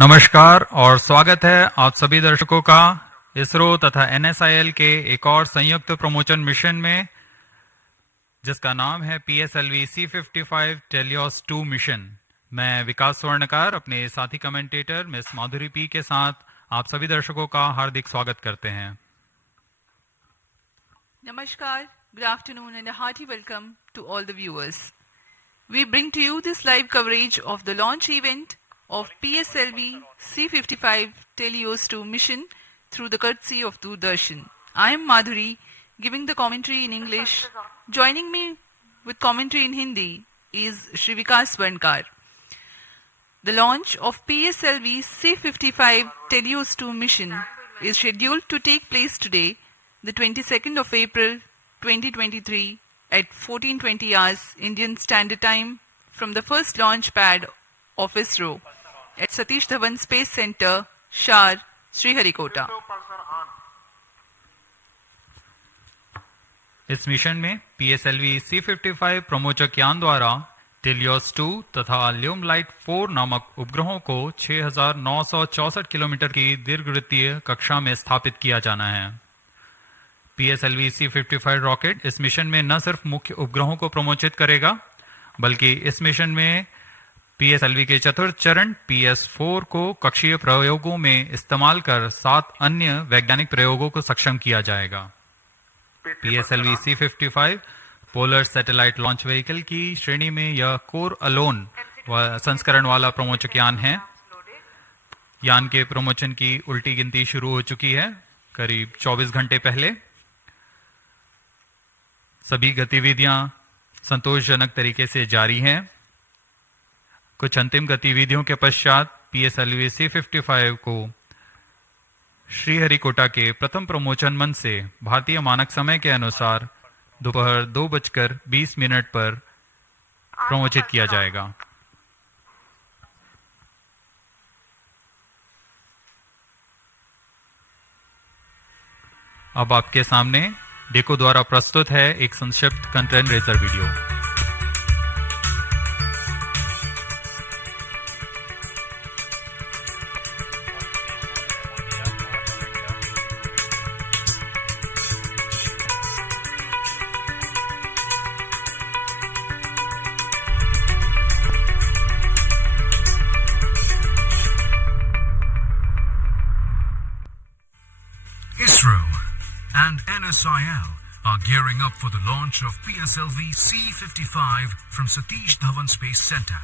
नमस्कार और स्वागत है आप सभी दर्शकों का इसरो तथा NSIL के एक और संयुक्त प्रमोशन मिशन में, जिसका नाम है PSLV-C55 TeLEOS-2 मिशन। मैं विकास स्वर्णकार अपने साथी कमेंटेटर मिस माधुरी पी के साथ आप सभी दर्शकों का हार्दिक स्वागत करते हैं। Namaskar, good afternoon and a hearty welcome to all the viewers. We bring to you this live coverage of the launch event of PSLV-C55 TeLEOS-2 mission through the courtesy of Doordarshan. I am Madhuri, giving the commentary in English. Joining me with commentary in Hindi is Sriharikota Swarnkar. The launch of PSLV-C55 TeLEOS-2 mission is scheduled to take place today, the 22nd of April 2023 at 14:20 hours Indian Standard Time from the first launch pad of ISRO at Satish Dhawan Space Center, SHAR, Sriharikota. इस mission में PSLV-C55 प्रमोचक यान द्वारा TeLEOS-2 तथा ल्यूमलाइट 4 नामक उपग्रहों को 6,964 kilometre की दीर्घवृत्तीय कक्षा में स्थापित किया जाना है। PSLV-C55 रॉकेट इस मिशन में न सिर्फ मुख्य उपग्रहों को प्रमोचित करेगा, बल्कि इस मिशन में PSLV के चतुर्थ चरण PS4 को कक्षीय प्रयोगों में इस्तेमाल कर 7 अन्य वैज्ञानिक प्रयोगों को सक्षम किया जाएगा। PSLV-C55 polar satellite launch vehicle की श्रेणी में यह कोर अलोन संस्करण वाला प्रमोचक यान है। यान के प्रमोचन की उल्टी गिनती शुरू हो चुकी है करीब 24 घंटे पहले। सभी गतिविधियां संतोषजनक तरीके से जारी हैं। कुछ अंतिम गतिविधियों के पश्चात PSLV-C55 को श्रीहरिकोटा के प्रथम प्रमोचन मंच से भारतीय मानक समय के अनुसार दोपहर 2:20 पर प्रमोचित किया जाएगा। अब आपके सामने डेको द्वारा प्रस्तुत है एक संक्षिप्त content razor video. ISRO and NSIL are gearing up for the launch of PSLV-C55 from Satish Dhawan Space Center.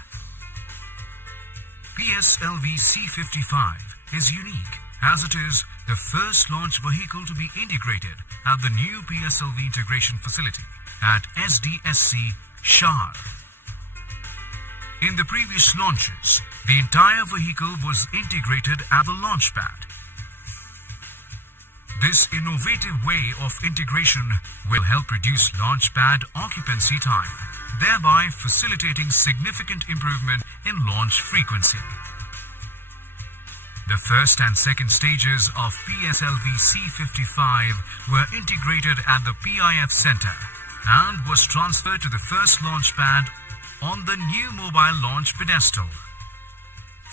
PSLV-C55 is unique as it is the first launch vehicle to be integrated at the new PSLV integration facility at SDSC-SHAR. In the previous launches, the entire vehicle was integrated at the launch pad. This innovative way of integration will help reduce launch pad occupancy time, thereby facilitating significant improvement in launch frequency. The first and second stages of PSLV-C55 were integrated at the PIF Center and was transferred to the first launch pad on the new mobile launch pedestal.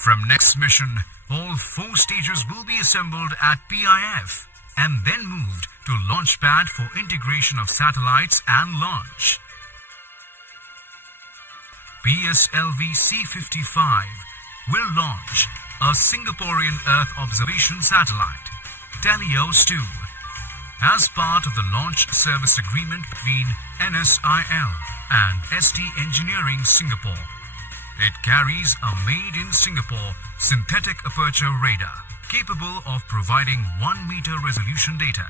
From next mission, all 4 stages will be assembled at PIF and then moved to launch pad for integration of satellites and launch. PSLV-C55 will launch a Singaporean Earth observation satellite, TeLEOS-2, as part of the launch service agreement between NSIL and ST Engineering Singapore. It carries a made-in-Singapore synthetic aperture radar capable of providing 1-meter resolution data.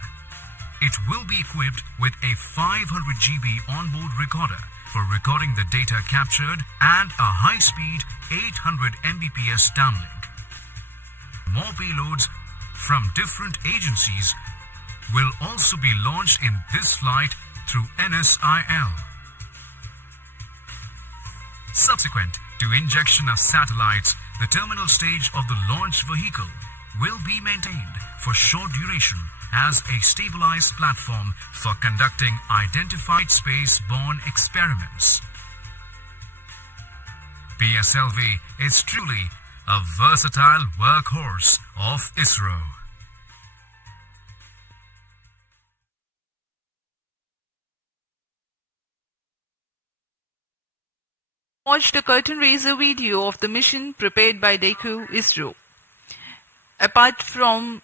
It will be equipped with a 500 GB onboard recorder for recording the data captured and a high-speed 800 Mbps downlink. More payloads from different agencies will also be launched in this flight through NSIL. Subsequent to injection of satellites, the terminal stage of the launch vehicle will be maintained for short duration as a stabilized platform for conducting identified space-borne experiments. PSLV is truly a versatile workhorse of ISRO. Watched a curtain raiser video of the mission prepared by DECU ISRO. Apart from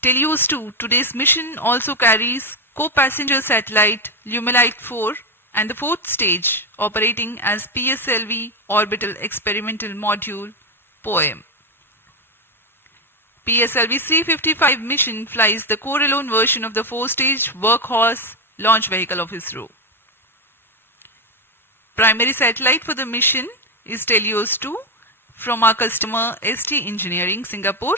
TeLEOS-2, today's mission also carries co-passenger satellite Lumelite 4 and the fourth stage operating as PSLV Orbital Experimental Module POEM. PSLV-C55 mission flies the core-alone version of the four-stage workhorse launch vehicle of ISRO. Primary satellite for the mission is TeLEOS-2 from our customer ST Engineering, Singapore,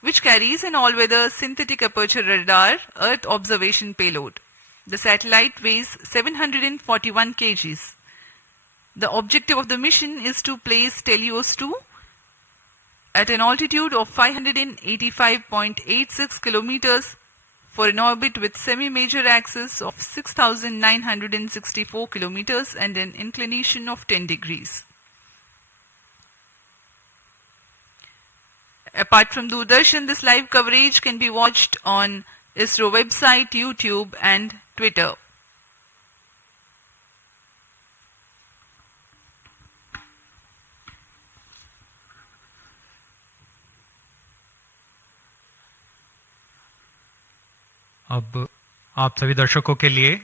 which carries an all-weather synthetic aperture radar Earth observation payload. The satellite weighs 741 kgs. The objective of the mission is to place TeLEOS-2 at an altitude of 585.86 kilometers for an orbit with semi-major axis of 6,964 kilometers and an inclination of 10 degrees. Apart from Doordarshan, this live coverage can be watched on ISRO website, YouTube and Twitter. अब आप सभी दर्शकों के लिए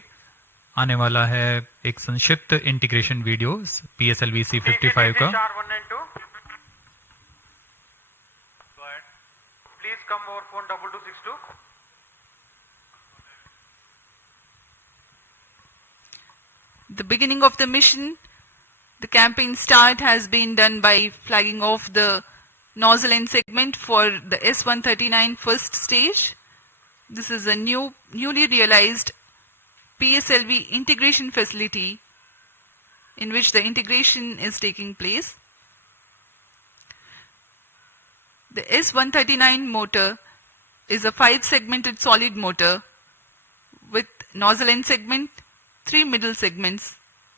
आने वाला है एक संक्षिप्त इंटीग्रेशन वीडियो PSLV C55 का। Please come over phone 2262. The beginning of the mission, the campaign start has been done by flagging off the nozzle end segment for the S139 first stage. This is a newly realized PSLV integration facility in which the integration is taking place. The S139 motor is a 5-segmented solid motor with nozzle end segment, 3 middle segments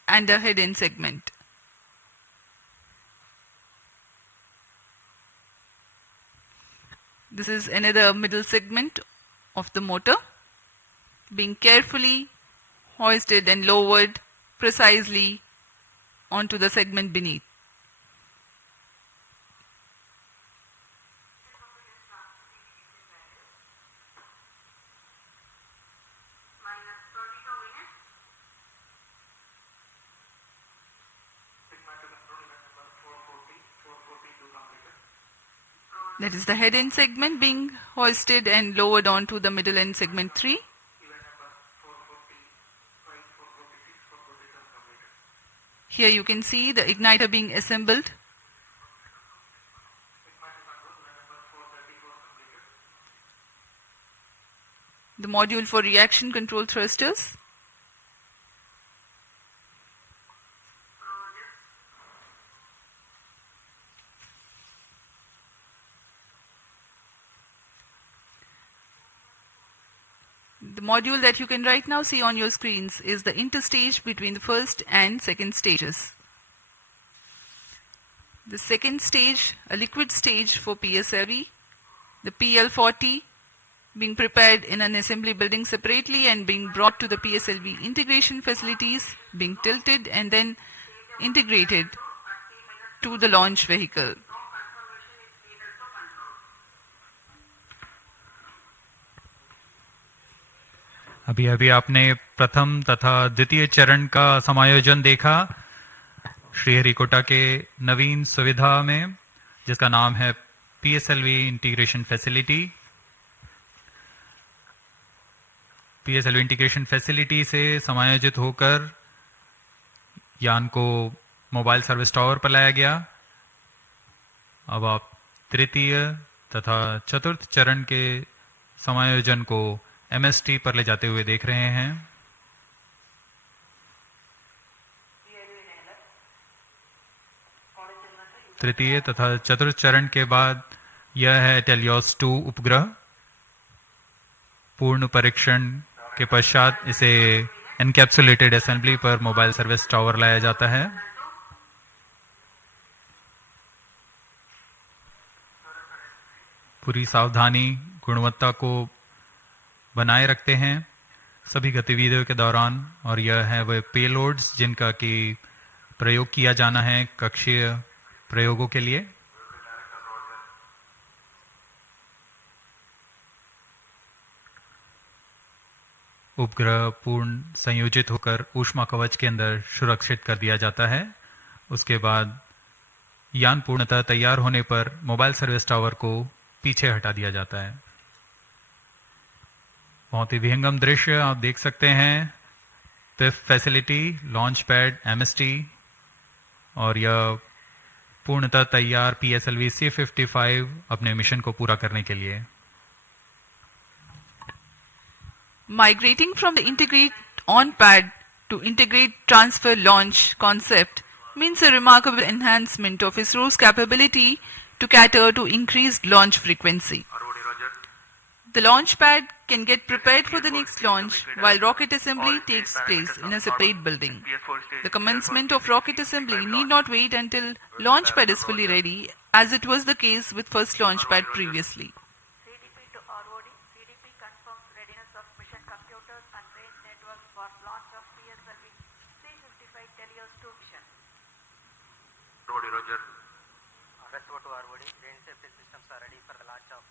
and a head end segment. This is another middle segment of the motor being carefully hoisted and lowered precisely onto the segment beneath. That is the head end segment being hoisted and lowered onto the middle end segment 3. Here you can see the igniter being assembled. The module for reaction control thrusters. The module that you can right now see on your screens is the interstage between the first and second stages. The second stage, a liquid stage for PSLV, the PL40 being prepared in an assembly building separately and being brought to the PSLV integration facilities, being tilted and then integrated to the launch vehicle. अभी अभी आपने प्रथम तथा द्वितीय चरण का समायोजन देखा श्रीहरिकोटा के नवीन सुविधा में, जिसका नाम है PSLV integration facility. PSLV integration facility से समायोजित होकर यान को मोबाइल सर्विस टावर पर लाया गया। अब आप तृतीय तथा चतुर्थ चरण के समायोजन को MST पर ले जाते हुए देख रहे हैं। तृतीय तथा चतुर्थ चरण के बाद यह है TeLEOS-2 उपग्रह। पूर्ण परीक्षण के पश्चात इसे एनकैप्सुलेटेड असेंबली पर मोबाइल सर्विस टावर लाया जाता है। पूरी सावधानी गुणवत्ता को बनाए रखते हैं सभी गतिविधियों के दौरान, और यह है वह पेलोड्स जिनका कि प्रयोग किया जाना है कक्षीय प्रयोगों के लिए। उपग्रह पूर्ण संयोजित होकर ऊष्मा कवच के अंदर सुरक्षित कर दिया जाता है। उसके बाद यान पूर्णतः तैयार होने पर मोबाइल सर्विस टावर को पीछे हटा दिया जाता है। बहुत ही विहंगम दृश्य आप देख सकते हैं। PIFF facility, launch pad, MST, और यह पूर्णतः तैयार PSLV-C55 अपने मिशन को पूरा करने के लिए। Migrating from the integrate on-pad to integrate transfer launch concept means a remarkable enhancement of ISRO's capability to cater to increased launch frequency. The launch pad can get prepared for the next launch while rocket assembly takes place in a separate building. The commencement of rocket assembly need not wait until launch pad is fully ready, as it was the case with first launch pad previously. CDP to ROD. CDP confirms readiness of mission computers and range networks for launch of PSLV-C55 TeLEOS-2 mission. Roger. Westward to ROD. Range safety systems are ready for the launch of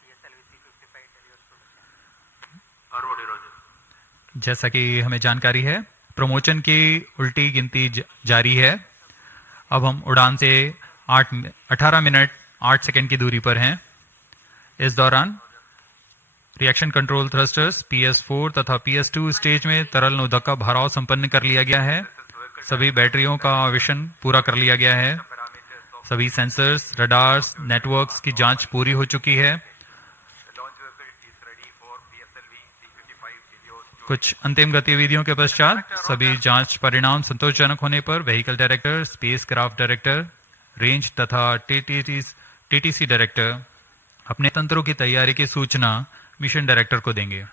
PSLV-C55 TeLEOS-2 mission. Roger. जैसा कि हमें जानकारी है, promotion की उल्टी गिनती जारी है। अब हम उड़ान से 18 मिनट 8 सेकंड की दूरी पर हैं। इस दौरान रिएक्शन कंट्रोल थ्रस्टर्स PS4 तथा PS2 स्टेज में तरल नोदक का भराव संपन्न कर लिया गया है। सभी बैटरियों का आवेशन पूरा कर लिया गया है। सभी सेंसर्स, रडार्स, नेटवर्क्स की जांच पूरी हो चुकी है। कुछ अंतिम गतिविधियों के पश्चात सभी जांच परिणाम संतोषजनक होने पर vehicle director, space craft director, range तथा TTC डायरेक्टर अपने तंत्रों की तैयारी की सूचना मिशन डायरेक्टर को देंगे।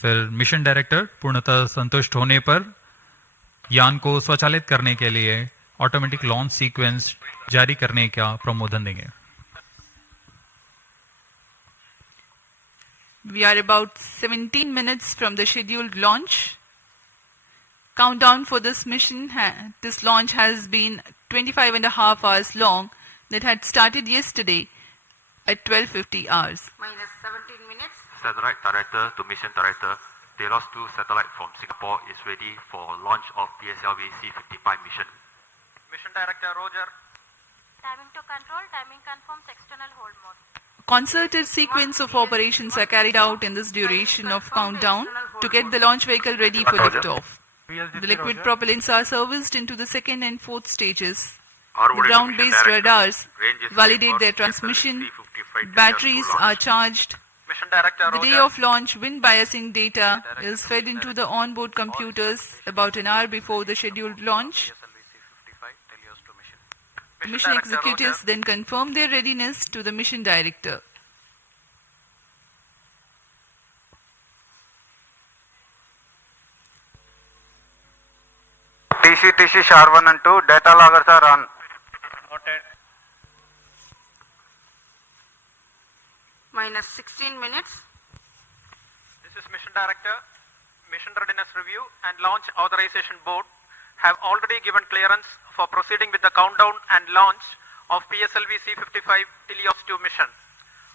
फिर मिशन डायरेक्टर पूर्णतः संतुष्ट होने पर यान को स्वचालित करने के लिए ऑटोमेटिक लॉन्च सीक्वेंस जारी करने का प्रमोदन देंगे। We are about 17 minutes from the scheduled launch. Countdown for this mission, this launch has been 25 and a half hours long. That had started yesterday at 12:50 hours. Minus 17 minutes. Satellite Director to Mission Director, TeLEOS-2 satellite from Singapore is ready for launch of PSLV-C55 mission. Mission Director Roger. Timing to control. Timing confirms external hold mode. Concerted sequence of operations are carried out in this duration of countdown to get the launch vehicle ready for liftoff. The liquid propellants are serviced into the second and fourth stages. The ground-based radars validate their transmission. Batteries are charged. Mission Director The Roger. day of launch, wind biasing data is fed into the onboard computers about an hour before the scheduled launch. PSLV-C55 TeLEOS-2 mission. The mission executives then confirm their readiness to the mission director. SHAR 1 and 2 data loggers are on. Noted. Minus 16 minutes. This is Mission Director. Mission Readiness Review and Launch Authorization Board have already given clearance for proceeding with the countdown and launch of PSLV-C55 TeLEOS-2 mission.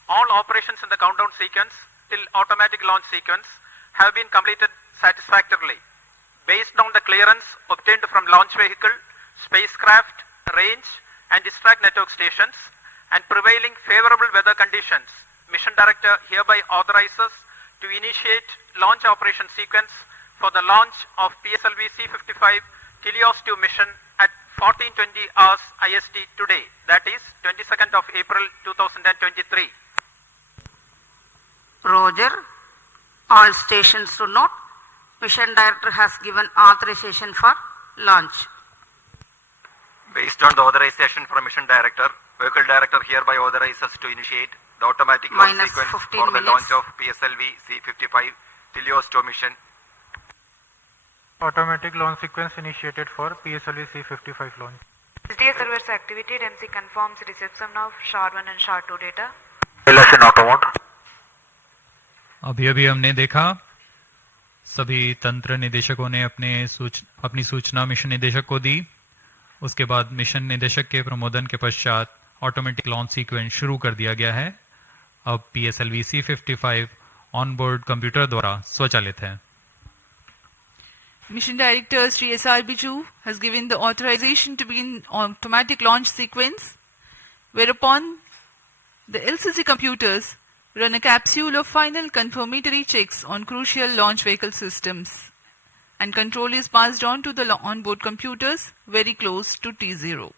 All operations in the countdown sequence till automatic launch sequence have been completed satisfactorily. Based on the clearance obtained from launch vehicle, spacecraft, range and distract network stations and prevailing favorable weather conditions, Mission Director hereby authorizes to initiate launch operation sequence for the launch of PSLV-C55 TeLEOS-2 mission at 14:20 hours IST today, that is 22nd of April 2023. Roger. All stations to note. Mission Director has given authorization for launch. Based on the authorization from Mission Director, Vehicle Director hereby authorizes to initiate the automatic launch Minus sequence 15 for the minutes. launch of PSLV-C55 TeLEOS-2 mission. Automatic launch sequence initiated for PSLV-C55 launch. SDS server's activated. MC confirms reception of SHAR1 and SHAR2 data. Relation auto mode. अभी अभी हमने देखा सभी तंत्र निदेशकों ने अपनी सूचना मिशन निदेशक को दी। उसके बाद मिशन निदेशक के प्रमोदन के पश्चात ऑटोमेटिक लॉन्च सीक्वेंस शुरू कर दिया गया है। अब PSLV-C55 ऑन बोर्ड कंप्यूटर द्वारा स्वचालित है। Mission Director Sri SRB2 has given the authorization to begin automatic launch sequence, whereupon the LCC computers run a capsule of final confirmatory checks on crucial launch vehicle systems, and control is passed on to the onboard computers very close to T0.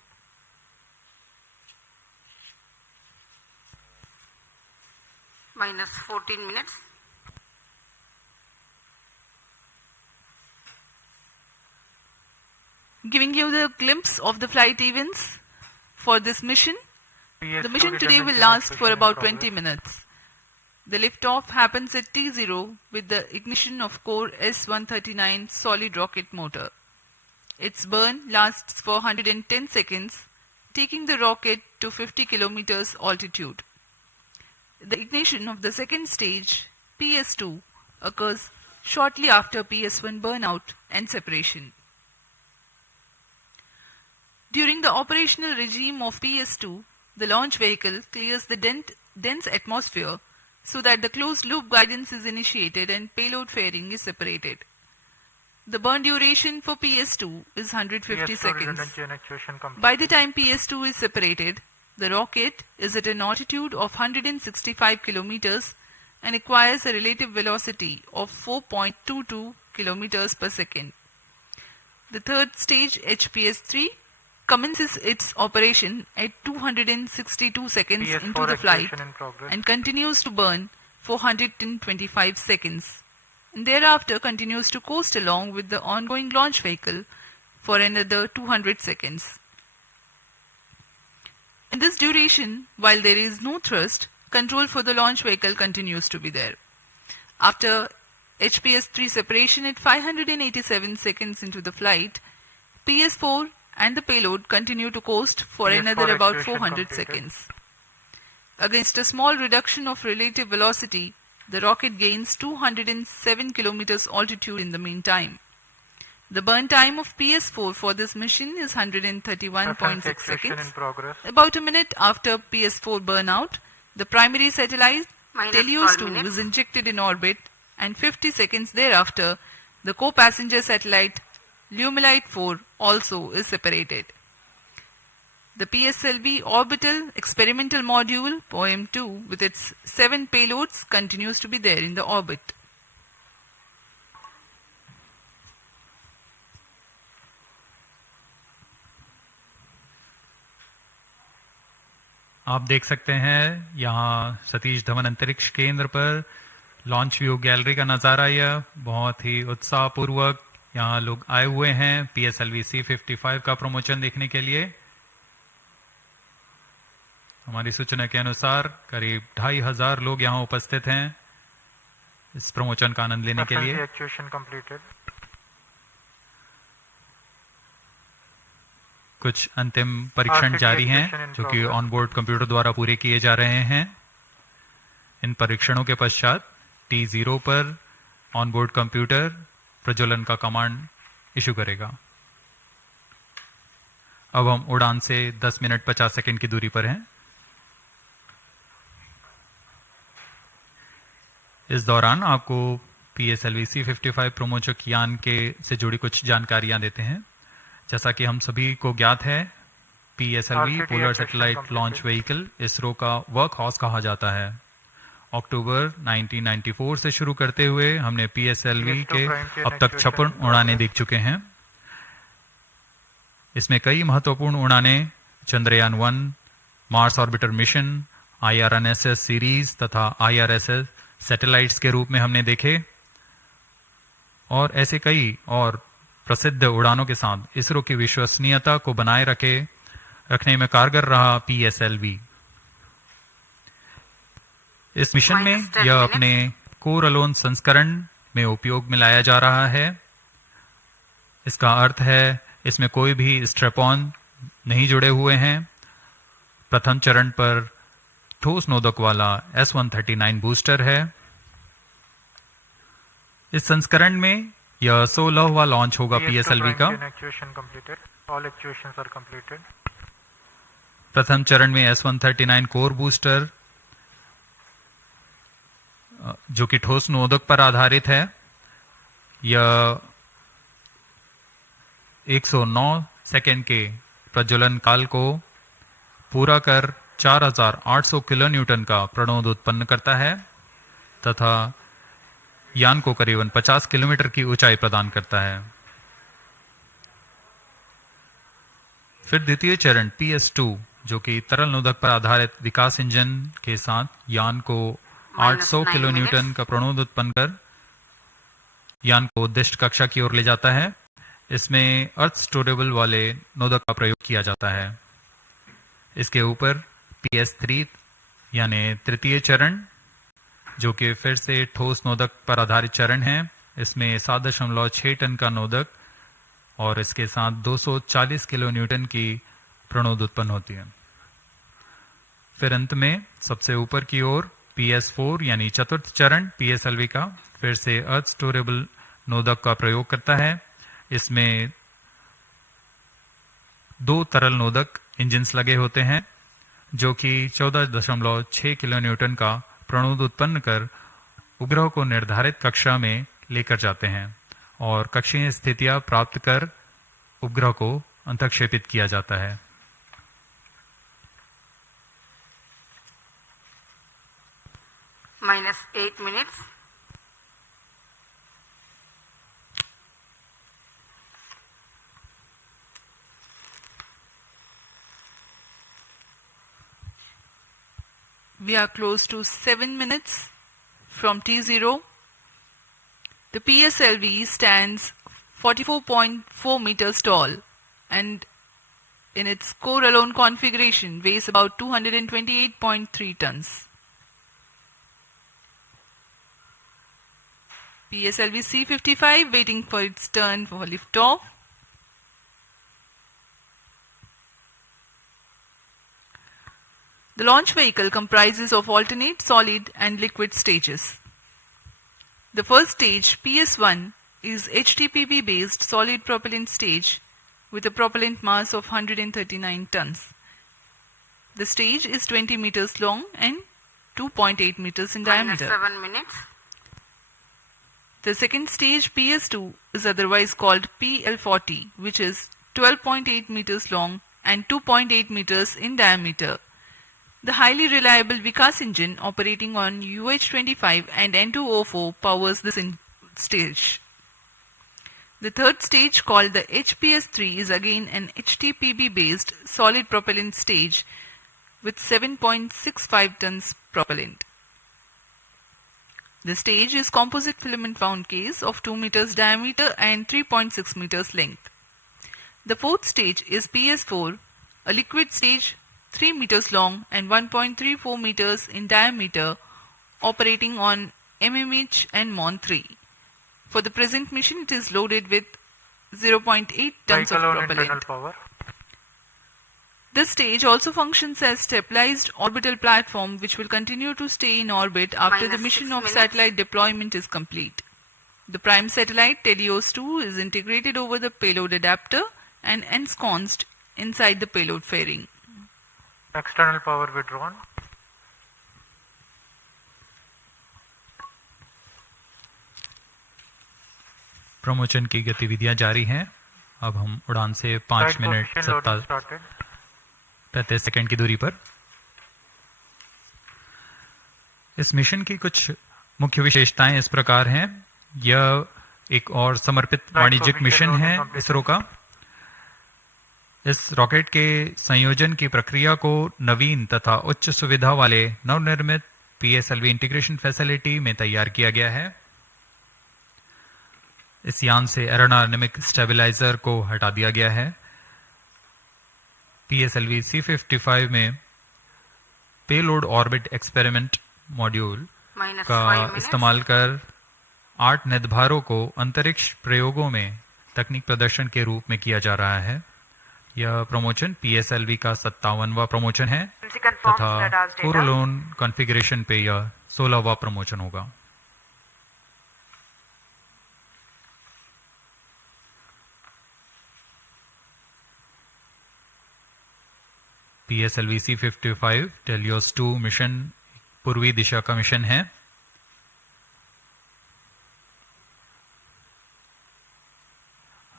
Minus 14 minutes. Giving you the glimpse of the flight events for this mission. The mission today will last for about 20 minutes. The liftoff happens at T0 with the ignition of core S139 solid rocket motor. Its burn lasts for 110 seconds, taking the rocket to 50 kilometers altitude. The ignition of the second stage, PS2, occurs shortly after PS1 burnout and separation. During the operational regime of PS2, the launch vehicle clears the dense atmosphere so that the closed loop guidance is initiated and payload fairing is separated. The burn duration for PS2 is 150 seconds. By the time PS2 is separated, the rocket is at an altitude of 165 kilometers and acquires a relative velocity of 4.22 kilometers per second. The third stage, HPS-3, commences its operation at 262 seconds into the flight and continues to burn for 125 seconds, and thereafter continues to coast along with the ongoing launch vehicle for another 200 seconds. In this duration, while there is no thrust, control for the launch vehicle continues to be there. After HPS-3 separation at 587 seconds into the flight, PS4 and the payload continue to coast for another about 400 seconds. Against a small reduction of relative velocity, the rocket gains 207 kilometers altitude in the meantime. The burn time of PS4 for this mission is 131.6 seconds. About a minute after PS4 burnout, the primary satellite TeLEOS-2 is injected in orbit, and 50 seconds thereafter, the co-passenger satellite Lumilite 4 also is separated. The PSLV orbital experimental module POEM-2 with its 7 payloads continues to be there in the orbit. आप देख सकते हैं यहाँ सतीश धवन अंतरिक्ष केंद्र पर launch view gallery का नज़ारा। यह बहुत ही उत्साहपूर्वक यहाँ लोग आए हुए हैं PSLV-C55 का प्रमोशन देखने के लिए। हमारी सूचना के अनुसार करीब 2500 लोग यहाँ उपस्थित हैं इस प्रमोशन का आनंद लेने के लिए। कुछ अंतिम परीक्षण जारी हैं जो कि ऑनबोर्ड कंप्यूटर द्वारा पूरे किए जा रहे हैं। इन परीक्षणों के पश्चात T0 पर ऑनबोर्ड कंप्यूटर प्रज्वलन का कमांड इशू करेगा। अब हम उड़ान से 10 मिनट 50 सेकंड की दूरी पर हैं। इस दौरान आपको PSLV-C55 प्रमोचक यान के से जुड़ी कुछ जानकारियां देते हैं। जैसा कि हम सभी को ज्ञात है, PSLV polar satellite launch vehicle ISRO का वर्क हॉर्स कहा जाता है। अक्टूबर 1994 से शुरू करते हुए हमने PSLV के अब तक 56 उड़ानें देख चुके हैं। इसमें कई महत्वपूर्ण उड़ानें Chandrayaan 1, Mars orbiter mission, IRNSS series तथा IRSS सैटेलाइट्स के रूप में हमने देखे, और ऐसे कई और प्रसिद्ध उड़ानों के साथ इसरो की विश्वसनीयता को बनाए रखने में कारगर रहा PSLV। इस मिशन में यह अपने कोर अलोन संस्करण में उपयोग में लाया जा रहा है। इसका अर्थ है इसमें कोई भी स्ट्रैप ऑन नहीं जुड़े हुए हैं। प्रथम चरण पर ठोस नोदक वाला S139 बूस्टर है। इस संस्करण में यह 16वां लॉन्च होगा PSLV का। प्रथम चरण में S139 कोर बूस्टर जो कि ठोस नोदक पर आधारित है, यह 109 सेकेंड के प्रज्वलन काल को पूरा कर 4800 किलो न्यूटन का प्रणोद उत्पन्न करता है तथा यान को करीबन 50 किलोमीटर की ऊंचाई प्रदान करता है। फिर द्वितीय चरण PS2 जो कि तरल नोदक पर आधारित विकास इंजन के साथ यान को 800 किलो न्यूटन का प्रणोद उत्पन्न कर यान को उद्दिष्ट कक्षा की ओर ले जाता है। इसमें अर्थ स्टोरेबल वाले नोदक का प्रयोग किया जाता है। इसके ऊपर PS3 यानी तृतीय चरण जो कि फिर से ठोस नोदक पर आधारित चरण है। इसमें 7.6 टन का नोदक और इसके साथ 240 किलो न्यूटन की प्रणोद उत्पन्न होती है। फिर अंत में सबसे ऊपर की ओर PS4 यानी चतुर्थ चरण PSLV का फिर से अर्थ स्टोरेबल नोदक का प्रयोग करता है। इसमें 2 तरल नोदक इंजिन्स लगे होते हैं जो कि 14.6 किलो न्यूटन का प्रणोद उत्पन्न कर उपग्रह को निर्धारित कक्षा में लेकर जाते हैं और कक्षीय स्थितियां प्राप्त कर उपग्रह को अंतक्षेपित किया जाता है। -8 minutes. We are close to 7 minutes from T0. The PSLV stands 44.4 meters tall and in its core alone configuration weighs about 228.3 tons. PSLV-C55 waiting for its turn for liftoff. The launch vehicle comprises of alternate solid and liquid stages. The first stage, PS1, is HTPB based solid propellant stage with a propellant mass of 139 tons. The stage is 20 meters long and 2.8 meters in diameter. -7 minutes. The second stage, PS2, is otherwise called PL40, which is 12.8 meters long and 2.8 meters in diameter. The highly reliable Vikas engine operating on UH-25 and N2O4 powers this stage. The third stage, called the HPS3, is again an HTPB based solid propellant stage with 7.65 tons propellant. The stage is composite filament wound case of 2 meters diameter and 3.6 meters length. The fourth stage is PS4, a liquid stage 3 meters long and 1.34 meters in diameter, operating on MMH and MON3. For the present mission, it is loaded with 0.8 tons of propellant. This stage also functions as stabilized orbital platform which will continue to stay in orbit after the mission of satellite deployment is complete. The prime satellite TeLEOS-2 is integrated over the payload adapter and ensconced inside the payload fairing. External power withdrawn. Promotion की गतिविधियां जारी हैं। अब हम उड़ान से 5 minute 37 second की दूरी पर। इस मिशन की कुछ मुख्य विशेषताएं इस प्रकार हैं। यह एक और समर्पित वाणिज्यिक मिशन है इसरो का। इस रॉकेट के संयोजन की प्रक्रिया को नवीन तथा उच्च सुविधा वाले नवनिर्मित PSLV इंटीग्रेशन फैसिलिटी में तैयार किया गया है। इस यान से एरोडायनेमिक स्टेबलाइजर को हटा दिया गया है। PSLV-C55 में पेलोड ऑर्बिट एक्सपेरिमेंट मॉड्यूल का इस्तेमाल कर 8 निर्धारों को अंतरिक्ष प्रयोगों में तकनीक प्रदर्शन के रूप में किया जा रहा है। यह प्रमोशन PSLV का 57वां प्रमोशन है She confirms तथा radar's data. फोरोलोन कॉन्फ़िगरेशन पे यह 16वां प्रमोशन होगा। PSLV-C55 TeLEOS-2 मिशन पूर्वी दिशा का मिशन है।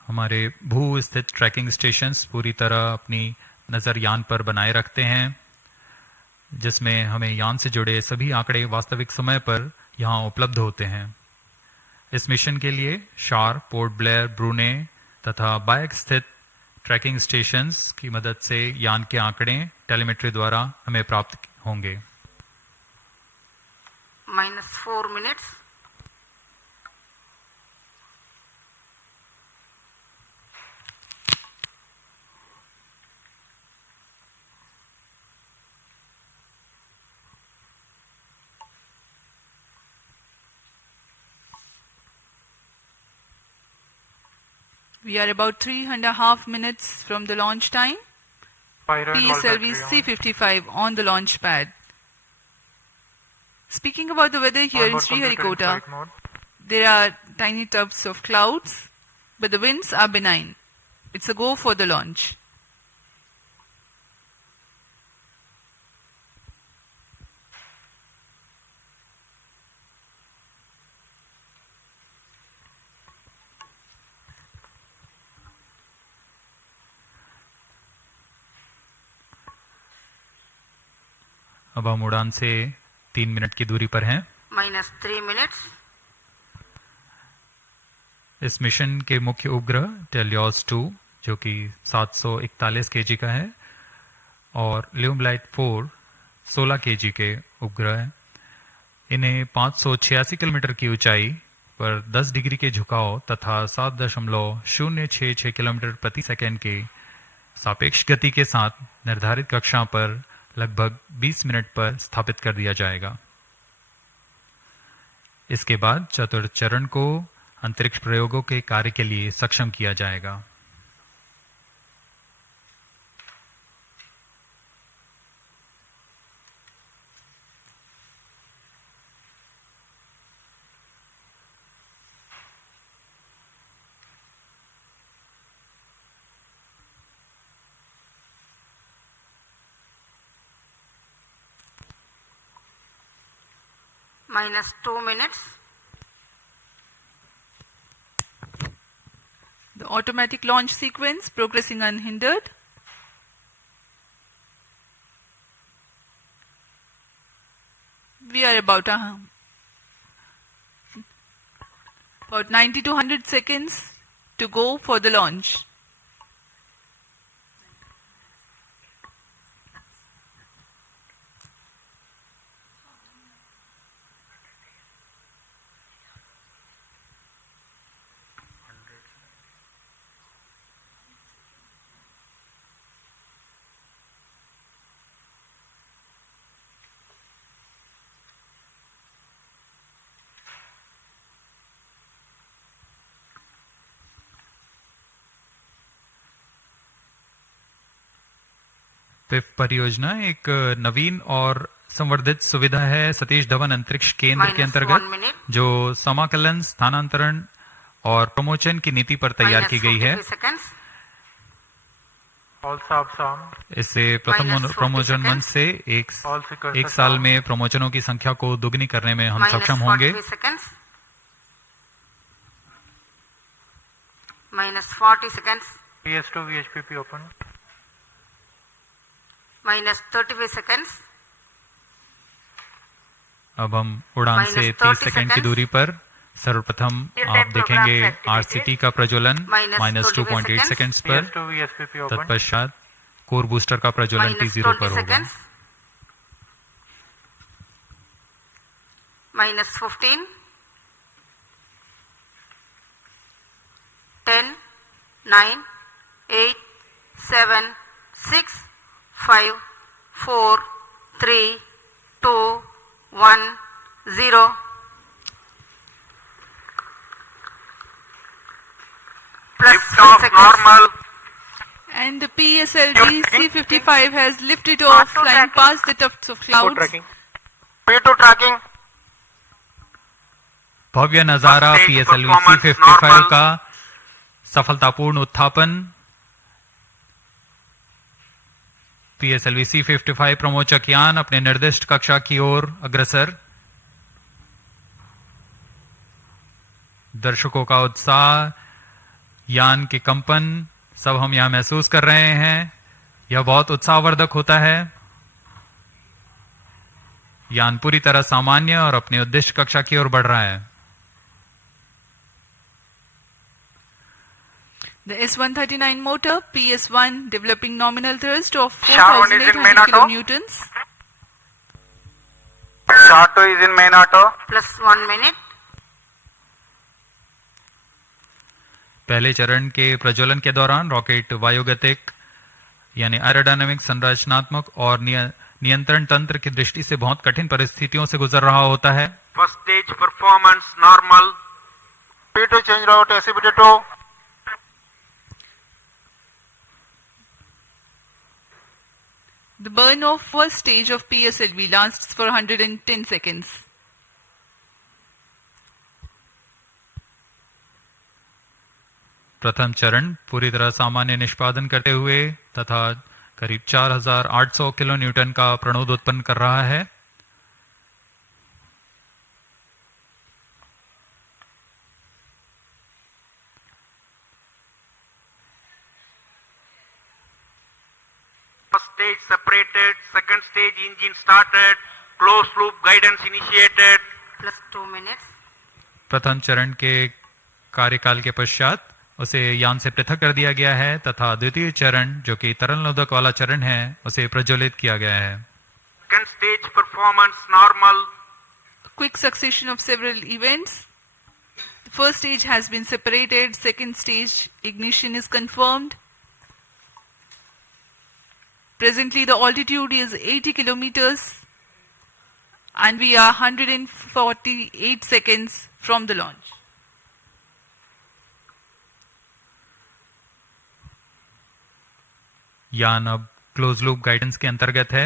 हमारे भू स्थित ट्रैकिंग स्टेशंस पूरी तरह अपनी नज़र यान पर बनाए रखते हैं, जिसमें हमें यान से जुड़े सभी आंकड़े वास्तविक समय पर यहां उपलब्ध होते हैं। इस मिशन के लिए शार, पोर्ट ब्लेयर, ब्रूने तथा बायक स्थित ट्रैकिंग स्टेशंस की मदद से यान के आंकड़े टेलीमेट्री द्वारा हमें प्राप्त होंगे। -4 minutes. We are about 3.5 minutes from the launch time. Pyro and ball battery on. PSLV-C55 on the launch pad. Speaking about the weather here in Onboard computer in Sriharikota, flight mode. there are tiny tufts of clouds, but the winds are benign. It's a go for the launch. अब हम उड़ान से 3 minute की दूरी पर हैं। -3 minutes. इस mission के मुख्य उपग्रह TeLEOS-2 जो कि 741 kg का है और ल्यूमलाइट 4 16 kg के उपग्रह हैं। इन्हें 586 किलोमीटर की ऊंचाई पर 10 डिग्री के झुकाव तथा 7.066 किलोमीटर प्रति सेकंड के सापेक्ष गति के साथ निर्धारित कक्षा पर लगभग 20 मिनट पर स्थापित कर दिया जाएगा। इसके बाद चतुर्थ चरण को अंतरिक्ष प्रयोगों के कार्य के लिए सक्षम किया जाएगा। -2 minutes. The automatic launch sequence progressing unhindered. We are about 90 to 100 seconds to go for the launch. PIFF परियोजना एक नवीन और संवर्धित सुविधा है सतीश धवन अंतरिक्ष केंद्र के -1 अंतर्गत minute. जो समाकलन, स्थानांतरण और प्रमोशन की नीति पर तैयार की गई है। -43 seconds. All subs on. इससे प्रथम -40 प्रमोशन मंच seconds. से All seekers एक are साल on. में प्रमोशनों की संख्या को दुगनी करने में हम सक्षम होंगे। -43 seconds. -40 seconds. PS2 VHPP open. -35 seconds. अब हम उड़ान से 30 -30 सेकंड की seconds. दूरी पर सर्वप्रथम आप देखेंगे RCT का प्रज्वलन -2.8 सेकंड्स पर। PS2 VSPP open. तत्पश्चात कोर बूस्टर का प्रज्वलन T0 -20 पर होगा। seconds. -15. 10, 9, 8, 7, 6, 5, 4, 3, 2, 1, 0. Plus 3 seconds. And the PSLV-C55 has lifted off, flying past the tufts of clouds. P2 tracking. भव्य नजारा First stage PSLV-C55 performance का सफलतापूर्ण उत्थापन। PSLV-C55 प्रमोचक यान अपने निर्दिष्ट कक्षा की ओर अग्रसर। दर्शकों का उत्साह, यान के कंपन सब हम यहां महसूस कर रहे हैं। यह बहुत उत्साहवर्धक होता है। यान पूरी तरह सामान्य और अपने उद्दिष्ट कक्षा की ओर बढ़ रहा है। The S139 motor, PS1, developing nominal thrust of SHAR 1 is in main 4,800 auto. kilonewtons. SHAR 2 is in main auto. plus 1 minute. पहले चरण के प्रज्वलन के दौरान रॉकेट वायुगतिक यानी एरोडायनामिक, संरचनात्मक और नियंत्रण तंत्र की दृष्टि से बहुत कठिन परिस्थितियों से गुजर रहा होता है। First stage performance normal. P2 change route SCBT2. The burn of first stage of PSLV lasts for 110 seconds. प्रथम चरण पूरी तरह सामान्य निष्पादन करते हुए तथा करीब 4800 किलो न्यूटन का प्रणोद उत्पन्न कर रहा है। First stage separated. Second stage engine started. Closed loop guidance initiated. plus 2 minutes. प्रथम चरण के कार्यकाल के पश्चात उसे यान से पृथक कर दिया गया है तथा द्वितीय चरण जो कि तरल नोदक वाला चरण है उसे प्रज्वलित किया गया है। Second stage performance normal. Quick succession of several events. The first stage has been separated. Second stage ignition is confirmed. Presently the altitude is 80 kilometers and we are 148 seconds from the launch. यान अब close loop guidance के अंतर्गत है,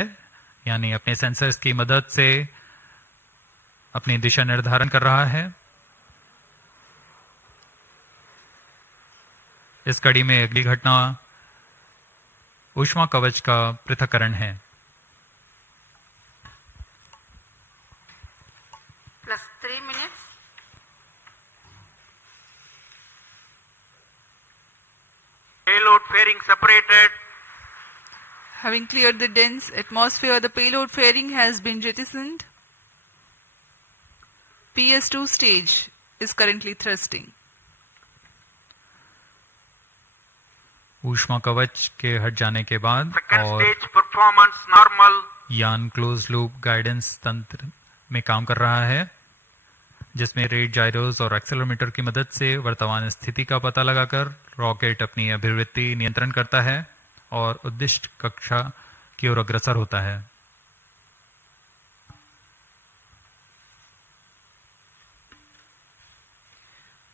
यानी अपने sensors की मदद से अपनी दिशा निर्धारण कर रहा है। इस कड़ी में अगली घटना ऊष्मा कवच का पृथक्करण है। plus 3 minutes. Payload fairing separated. Having cleared the dense atmosphere, the payload fairing has been jettisoned. PS2 stage is currently thrusting. ऊष्मा कवच के हट जाने के बाद Second और stage performance normal. यान क्लोज लूप गाइडेंस तंत्र में काम कर रहा है, जिसमें रेट जाइरोस और एक्सेलेरोमीटर की मदद से वर्तमान स्थिति का पता लगाकर रॉकेट अपनी अभिवृत्ति नियंत्रण करता है और उद्दिष्ट कक्षा की ओर अग्रसर होता है।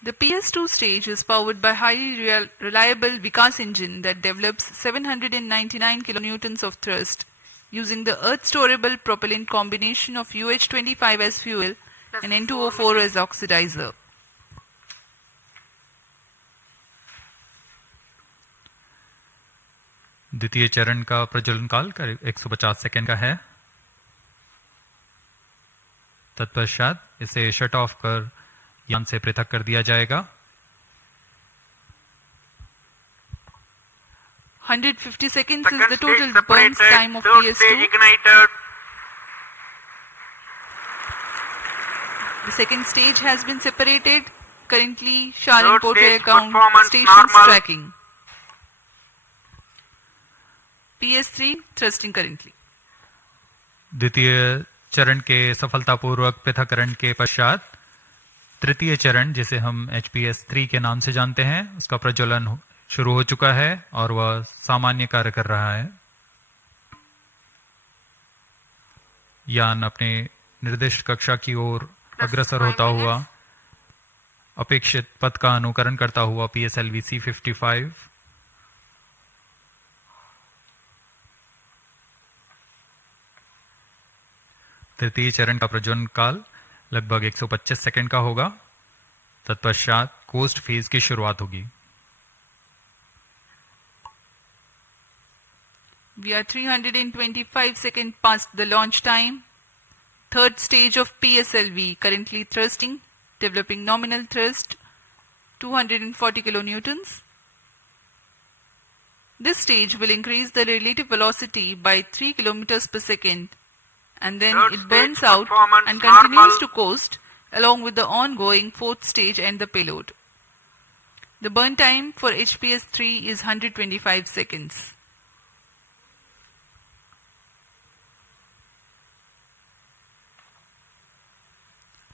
The PS2 stage is powered by highly reliable Vikas engine that develops 799 kilonewtons of thrust using the earth-storable propellant combination of UH-25 as fuel and N2O4 as oxidizer. द्वितीय चरण का प्रज्वलन काल करीब 150 सेकेंड का है। तत्पश्चात इसे शट ऑफ कर यान से पृथक कर दिया जाएगा। 150 seconds is Second the stage total burn separated. time of Third stage PS2. ignited. The second stage has been separated. Currently, SHAR Third importer stage account performance stations normal. tracking. PS3 thrusting currently. द्वितीय चरण के सफलतापूर्वक पृथक्करण के पश्चात तृतीय चरण, जिसे हम HPS-3 के नाम से जानते हैं, उसका प्रज्वलन शुरू हो चुका है और वह सामान्य कार्य कर रहा है। यान अपने निर्दिष्ट कक्षा की ओर अग्रसर होता हुआ अपेक्षित पथ का अनुकरण करता हुआ PSLV-C55 तृतीय चरण का प्रज्वलन काल लगभग 125 सेकंड का होगा। तत्पश्चात कोस्ट फेज की शुरुआत होगी। We are 325 seconds past the launch time. Third stage of PSLV, currently thrusting, developing nominal thrust 240 kilonewtons. This stage will increase the relative velocity by 3 kilometers per second, and then Third it burns stage out performance and continues normal. to coast along with the ongoing fourth stage and the payload. The burn time for HPS-3 is 125 seconds.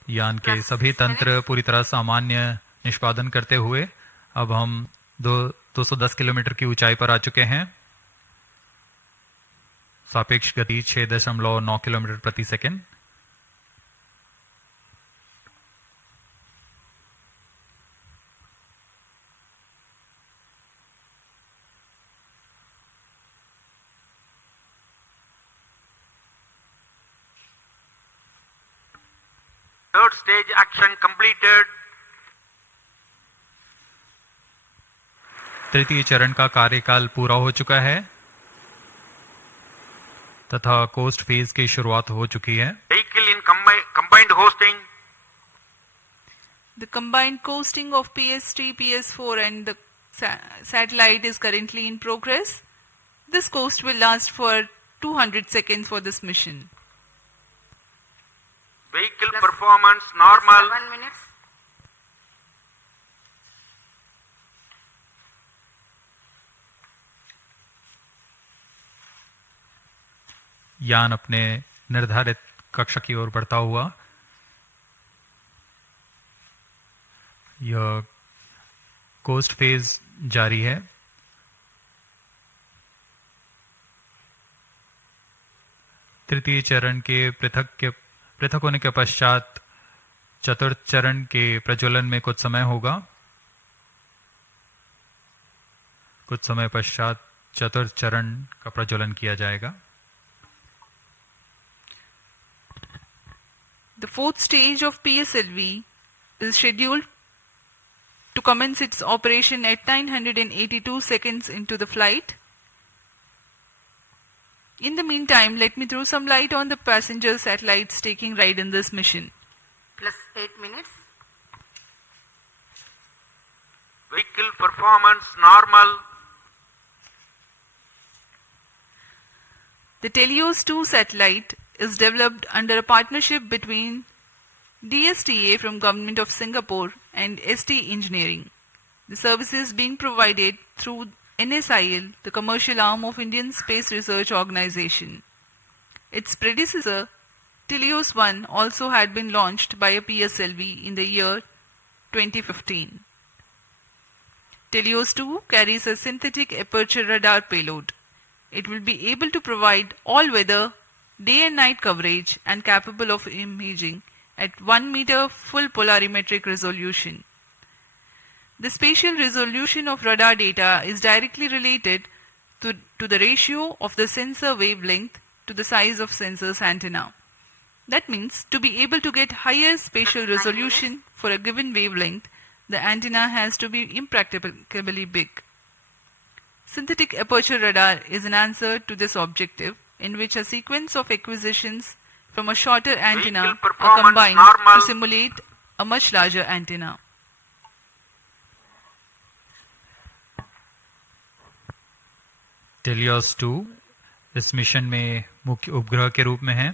यान के सभी तंत्र पूरी तरह सामान्य निष्पादन करते हुए अब हम 210 किलोमीटर की ऊंचाई पर आ चुके हैं। सापेक्ष गति 6.9 किलोमीटर प्रति second. Third stage action completed. तृतीय चरण का कार्यकाल पूरा हो चुका है तथा कोस्ट फेज की शुरुआत हो चुकी है। Vehicle in combined hosting. The combined coasting of PS3, PS4 and the satellite is currently in progress. This coast will last for 200 seconds for this mission. Vehicle performance normal. 7 minutes. यान अपने निर्धारित कक्षा की ओर बढ़ता हुआ यह कोस्ट फेज जारी है। तृतीय चरण के पृथक होने के पश्चात चतुर्थ चरण के प्रज्वलन में कुछ समय होगा। कुछ समय पश्चात चतुर्थ चरण का प्रज्वलन किया जाएगा। The fourth stage of PSLV is scheduled to commence its operation at 982 seconds into the flight. In the meantime, let me throw some light on the passenger satellites taking ride in this mission. Plus 8 minutes. Vehicle performance normal. The TeLEOS-2 satellite is developed under a partnership between DSTA from Government of Singapore and ST Engineering. The services being provided through NSIL, the commercial arm of Indian Space Research Organization. Its predecessor, TeLEOS-1, also had been launched by a PSLV in the year 2015. TeLEOS-2 carries a synthetic aperture radar payload. It will be able to provide all-weather, day and night coverage and capable of imaging at 1 meter full polarimetric resolution. The spatial resolution of radar data is directly related to the ratio of the sensor wavelength to the size of sensor's antenna. That means to be able to get higher spatial resolution for a given wavelength, the antenna has to be impracticably big. Synthetic aperture radar is an answer to this objective, in which a sequence of acquisitions from a shorter antenna are combined to simulate a much larger antenna. TeLEOS-2 इस mission में मुख्य उपग्रह के रूप में है।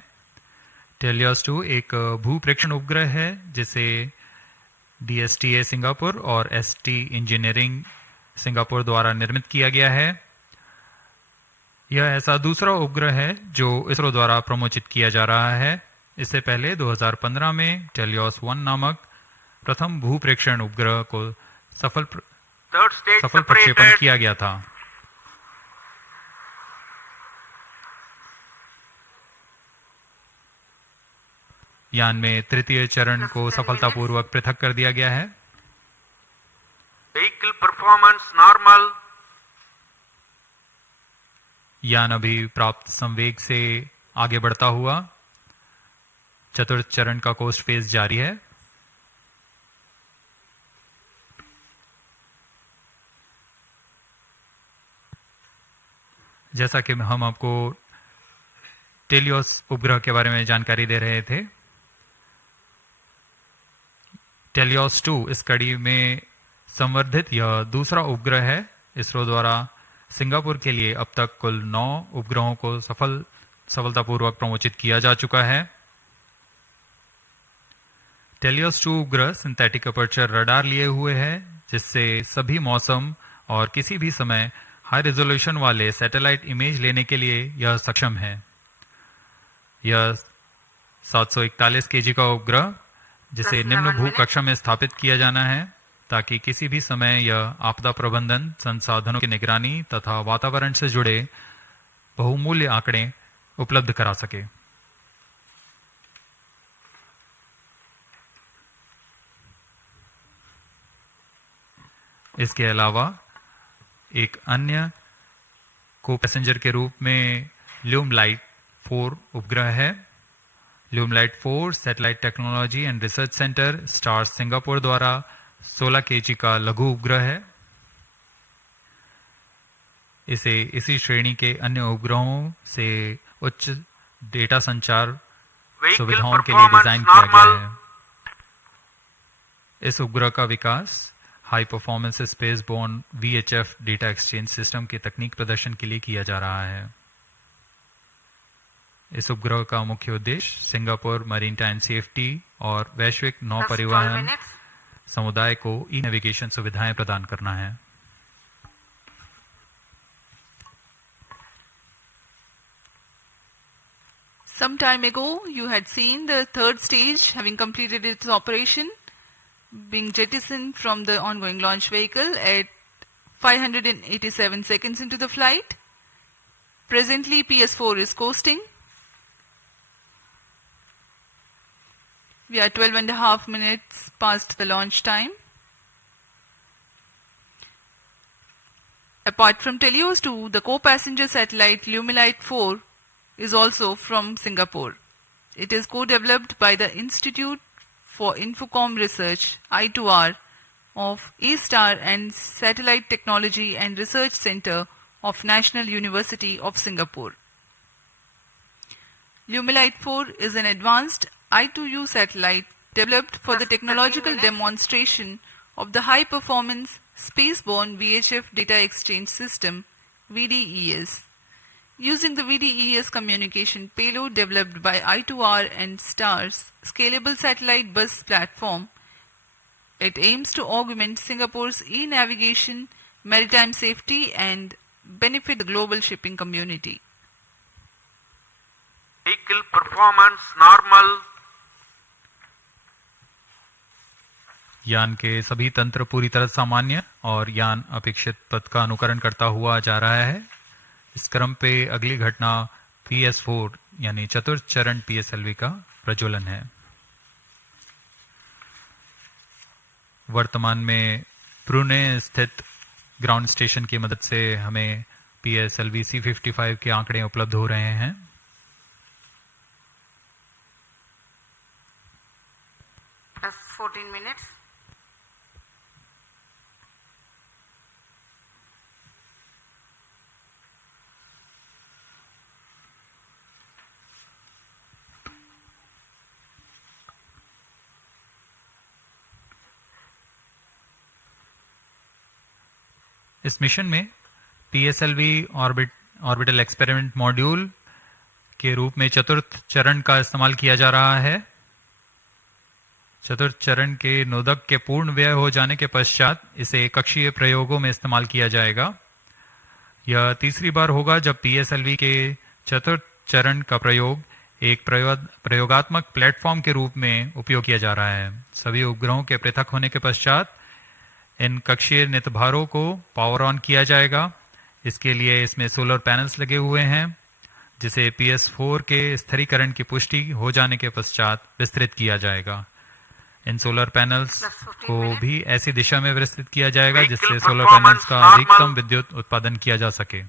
TeLEOS-2 एक भूप्रेक्षण उपग्रह है जिसे DSTA सिंगापुर और ST इंजीनियरिंग सिंगापुर द्वारा निर्मित किया गया है। यह ऐसा दूसरा उपग्रह है जो इसरो द्वारा प्रमोचित किया जा रहा है। इससे पहले 2015 में TeLEOS-1 नामक प्रथम भूप्रेक्षण उपग्रह को सफल प्रक्षेपण किया गया था। यान में तृतीय चरण को सफलतापूर्वक पृथक कर दिया गया है। Vehicle performance normal. यान अभी प्राप्त संवेग से आगे बढ़ता हुआ चतुर्थ चरण का कोस्ट फेज जारी है। जैसा कि हम आपको टेलियोस उपग्रह के बारे में जानकारी दे रहे थे, TeLEOS-2 इस कड़ी में संवर्धित यह दूसरा उपग्रह है। इसरो द्वारा सिंगापुर के लिए अब तक कुल 9 उपग्रहों को सफलतापूर्वक प्रमोचित किया जा चुका है। TeLEOS-2 उपग्रह सिंथेटिक अपर्चर रडार लिए हुए है, जिससे सभी मौसम और किसी भी समय हाई रेजोल्यूशन वाले सैटेलाइट इमेज लेने के लिए यह सक्षम है। यह 741 kg का उपग्रह, जिसे निम्न भू कक्षा में स्थापित किया जाना है, ताकि किसी भी समय यह आपदा प्रबंधन, संसाधनों की निगरानी तथा वातावरण से जुड़े बहुमूल्य आंकड़े उपलब्ध करा सके। इसके अलावा एक अन्य को पैसेंजर के रूप में ल्यूमलाइट 4 उपग्रह है। ल्यूमलाइट 4 satellite technology and research centre star Singapore द्वारा 16 kg का लघु उपग्रह है। इसे इसी श्रेणी के अन्य उपग्रहों से उच्च डेटा संचार सुविधाओं के लिए डिजाइन किया गया है। इस उपग्रह का विकास high performance space borne VHF data exchange system के तकनीक प्रदर्शन के लिए किया जा रहा है। इस उपग्रह का मुख्य उद्देश्य सिंगापुर मरीनटाइन सेफ्टी और वैश्विक नौ परिवहन समुदाय को ई-नेविगेशन सुविधाएं प्रदान करना है। Some time ago, you had seen the third stage having completed its operation, being jettisoned from the ongoing launch vehicle at 587 seconds into the flight. Presently, PS4 is coasting. We are 12.5 minutes past the launch time. Apart from TeLEOS-2, the co-passenger satellite Lumilite 4 is also from Singapore. It is co-developed by the Institute for Infocom Research, I2R, of Eastward and Satellite Technology and Research Center of National University of Singapore. Lumilite 4 is an advanced I2U satellite developed for the technological demonstration of the high-performance spaceborne VHF data exchange system, VDES. Using the VDES communication payload developed by I2R and STAR's scalable satellite bus platform, it aims to augment Singapore's e-navigation, maritime safety and benefit the global shipping community. Vehicle performance normal. यान के सभी तंत्र पूरी तरह सामान्य और यान अपेक्षित पथ का अनुकरण करता हुआ जा रहा है। इस क्रम पे अगली घटना PS4 यानी चतुर्थ चरण PSLV का प्रज्वलन है। वर्तमान में पुणे स्थित ग्राउंड स्टेशन की मदद से हमें PSLV-C55 के आंकड़े उपलब्ध हो रहे हैं। Plus 14 minutes. इस मिशन में PSLV ऑर्बिटल एक्सपेरिमेंट मॉड्यूल के रूप में चतुर्थ चरण का इस्तेमाल किया जा रहा है। चतुर्थ चरण के नोदक के पूर्ण व्यय हो जाने के पश्चात इसे कक्षीय प्रयोगों में इस्तेमाल किया जाएगा। यह तीसरी बार होगा जब PSLV के चतुर्थ चरण का प्रयोग एक प्रयोगात्मक प्लेटफॉर्म के रूप में उपयोग किया जा रहा है। सभी उपग्रहों के पृथक होने के पश्चात इन कक्षीय नितभारों को पावर ऑन किया जाएगा। इसके लिए इसमें सोलर पैनल्स लगे हुए हैं, जिसे PS4 के स्थिरीकरण की पुष्टि हो जाने के पश्चात विस्तृत किया जाएगा। इन सोलर पैनल्स को भी ऐसी दिशा में विस्तृत किया जाएगा जिससे सोलर पैनल्स का अधिकतम विद्युत उत्पादन किया जा सके।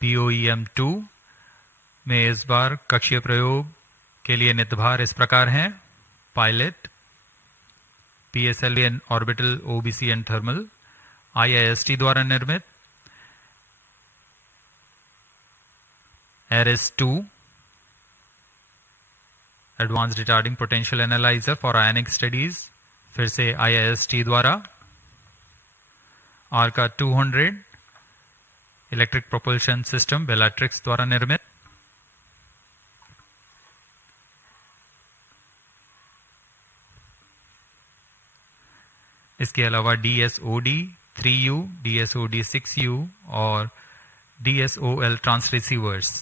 POEM-2 में इस बार कक्षीय प्रयोग के लिए नित्यभार इस प्रकार हैं: pilot, PSLV and orbital OBC and thermal, IIST द्वारा निर्मित ARIS-2 advance retarding potential analyser for ionic studies, फिर से IIST द्वारा, आर्का 200 इलेक्ट्रिक प्रोपल्शन सिस्टम बेलाट्रिक्स द्वारा निर्मित, इसके अलावा DSOD 3U, DSOD 6U और DSOL ट्रांसरिसीवर्स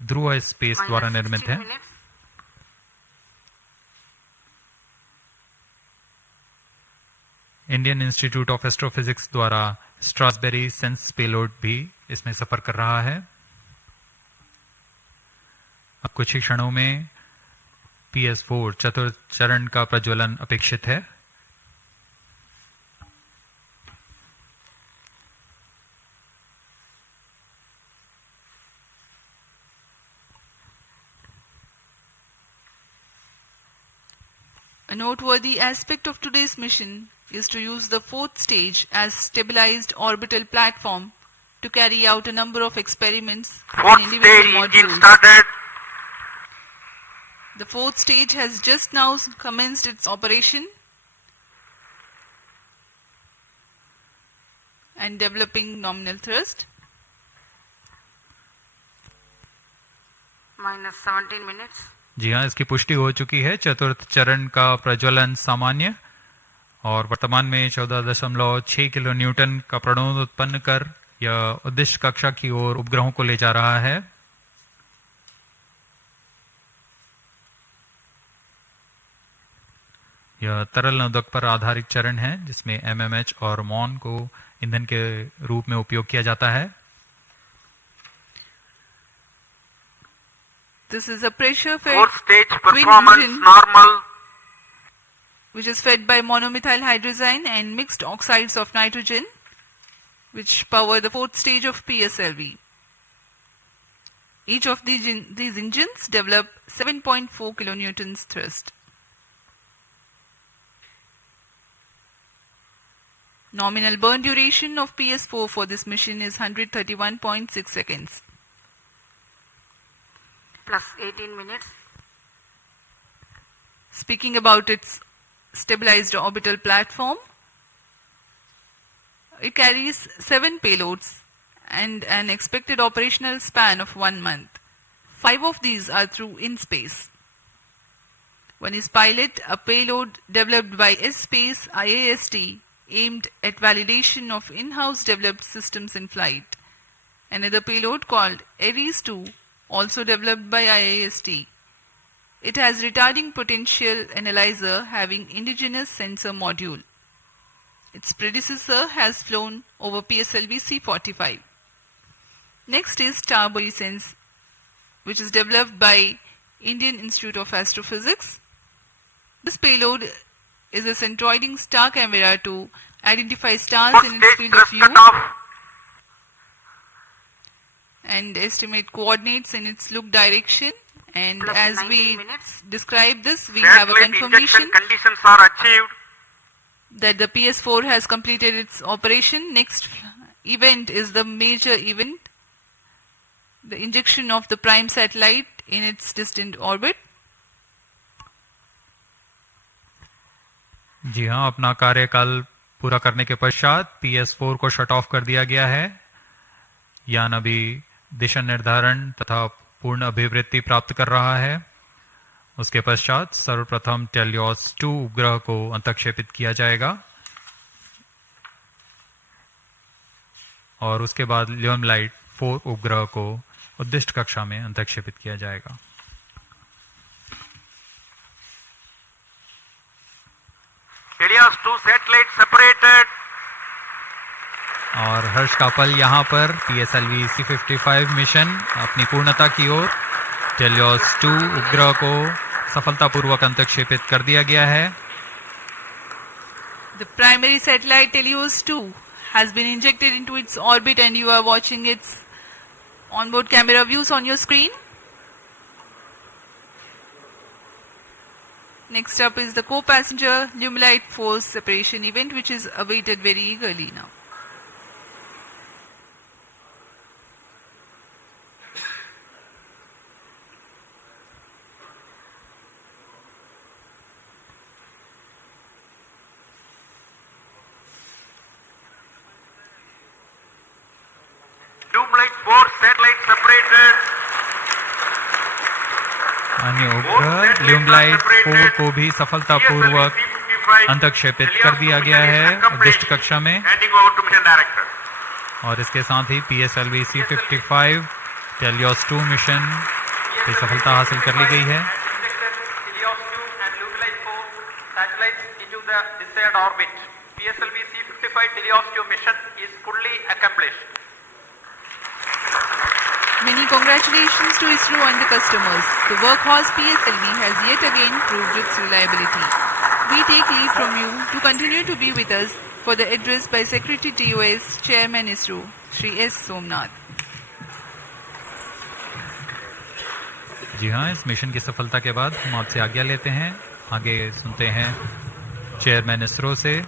ध्रुव स्पेस द्वारा निर्मित है। इंडियन इंस्टीट्यूट ऑफ एस्ट्रोफिजिक्स द्वारा स्ट्रासबेरी सेंस पेलोड भी इसमें सफर कर रहा है। अब कुछ ही क्षणों में PS4 चतुर्थ चरण का प्रज्वलन अपेक्षित है। A noteworthy aspect of today's mission is to use the fourth stage as stabilized orbital platform to carry out a number of experiments Fourth in individual stage engine modules. started. The fourth stage has just now commenced its operation and developing nominal thrust. minus 17 minutes. जी हाँ, इसकी पुष्टि हो चुकी है। चतुर्थ चरण का प्रज्वलन सामान्य और वर्तमान में 14.6 किलो न्यूटन का प्रणोद उत्पन्न कर यह उद्दिष्ट कक्षा की ओर उपग्रहों को ले जा रहा है। यह तरल नोदक पर आधारित चरण है जिसमें MMH और MON को ईंधन के रूप में उपयोग किया जाता है। This is a pressure fed Fourth stage twin performance engine normal. which is fed by monomethyl hydrazine and mixed oxides of nitrogen, which power the fourth stage of PSLV. Each of these engines develop 7.4 kilonewtons thrust. Nominal burn duration of PS4 for this mission is 131.6 seconds. Plus 18 minutes. Speaking about its stabilized orbital platform, it carries 7 payloads and an expected operational span of 1 month. 5 of these are through in-space. One is Pilot, a payload developed by S-Space IAST aimed at validation of in-house developed systems in flight. Another payload called ARIS-2, also developed by IAST. It has retarding potential analyzer having indigenous sensor module. Its predecessor has flown over PSLV-C55. Next is SDSC-SHAR, which is developed by Indian Institute of Astrophysics. This payload is a centroiding star camera to identify stars Fourth in its stage field of thrust view cutoff. and estimate coordinates in its look direction. And Plus as 19 we minutes. describe this, we have a Satellite confirmation injection conditions are achieved. that the PS4 has completed its operation. Next event is the major event, the injection of the prime satellite in its distant orbit. जी हाँ, अपना कार्यकाल पूरा करने के पश्चात PS4 को shut off कर दिया गया है। यान अभी दिशा निर्धारण तथा पूर्ण अभिवृत्ति प्राप्त कर रहा है। उसके पश्चात सर्वप्रथम TeLEOS-2 उपग्रह को अंतक्षेपित किया जाएगा और उसके बाद लिमलाइट 4 उपग्रह को उद्दिष्ट कक्षा में अंतक्षेपित किया जाएगा। TeLEOS-2 satellite separated. और हर्ष का पल यहाँ पर PSLV-C55 मिशन अपनी पूर्णता की ओर TeLEOS-2 उपग्रह को सफलतापूर्वक अंतक्षेपित कर दिया गया है। The primary satellite TeLEOS-2 has been injected into its orbit and you are watching its Onboard camera views on your screen. Next up is the co-passenger Lumilite force separation event, which is awaited very eagerly now. Lumilite 4 satellite separated. अन्य उपग्रह ल्यूमलाइट 4 को भी सफलतापूर्वक अंतक्षेपित कर दिया गया है उद्दिष्ट कक्षा में, Handing over to mission director. और इसके साथ ही PSLV-C55 TeLEOS-2 मिशन की सफलता हासिल कर ली गई है। TeLEOS-2 and Lumilite 4 satellites into the desired orbit. PSLV-C55 TeLEOS-2 mission is fully accomplished. Many congratulations to ISRO and the customers. The workhorse PSLV has yet again proved its reliability. We take leave from you to continue to be with us for the address by Secretary TOS, Chairman ISRO, Shri S. Somnath. जी हाँ, इस mission की सफलता के बाद हम आपसे आज्ञा लेते हैं। आगे सुनते हैं चेयरमैन इसरो से।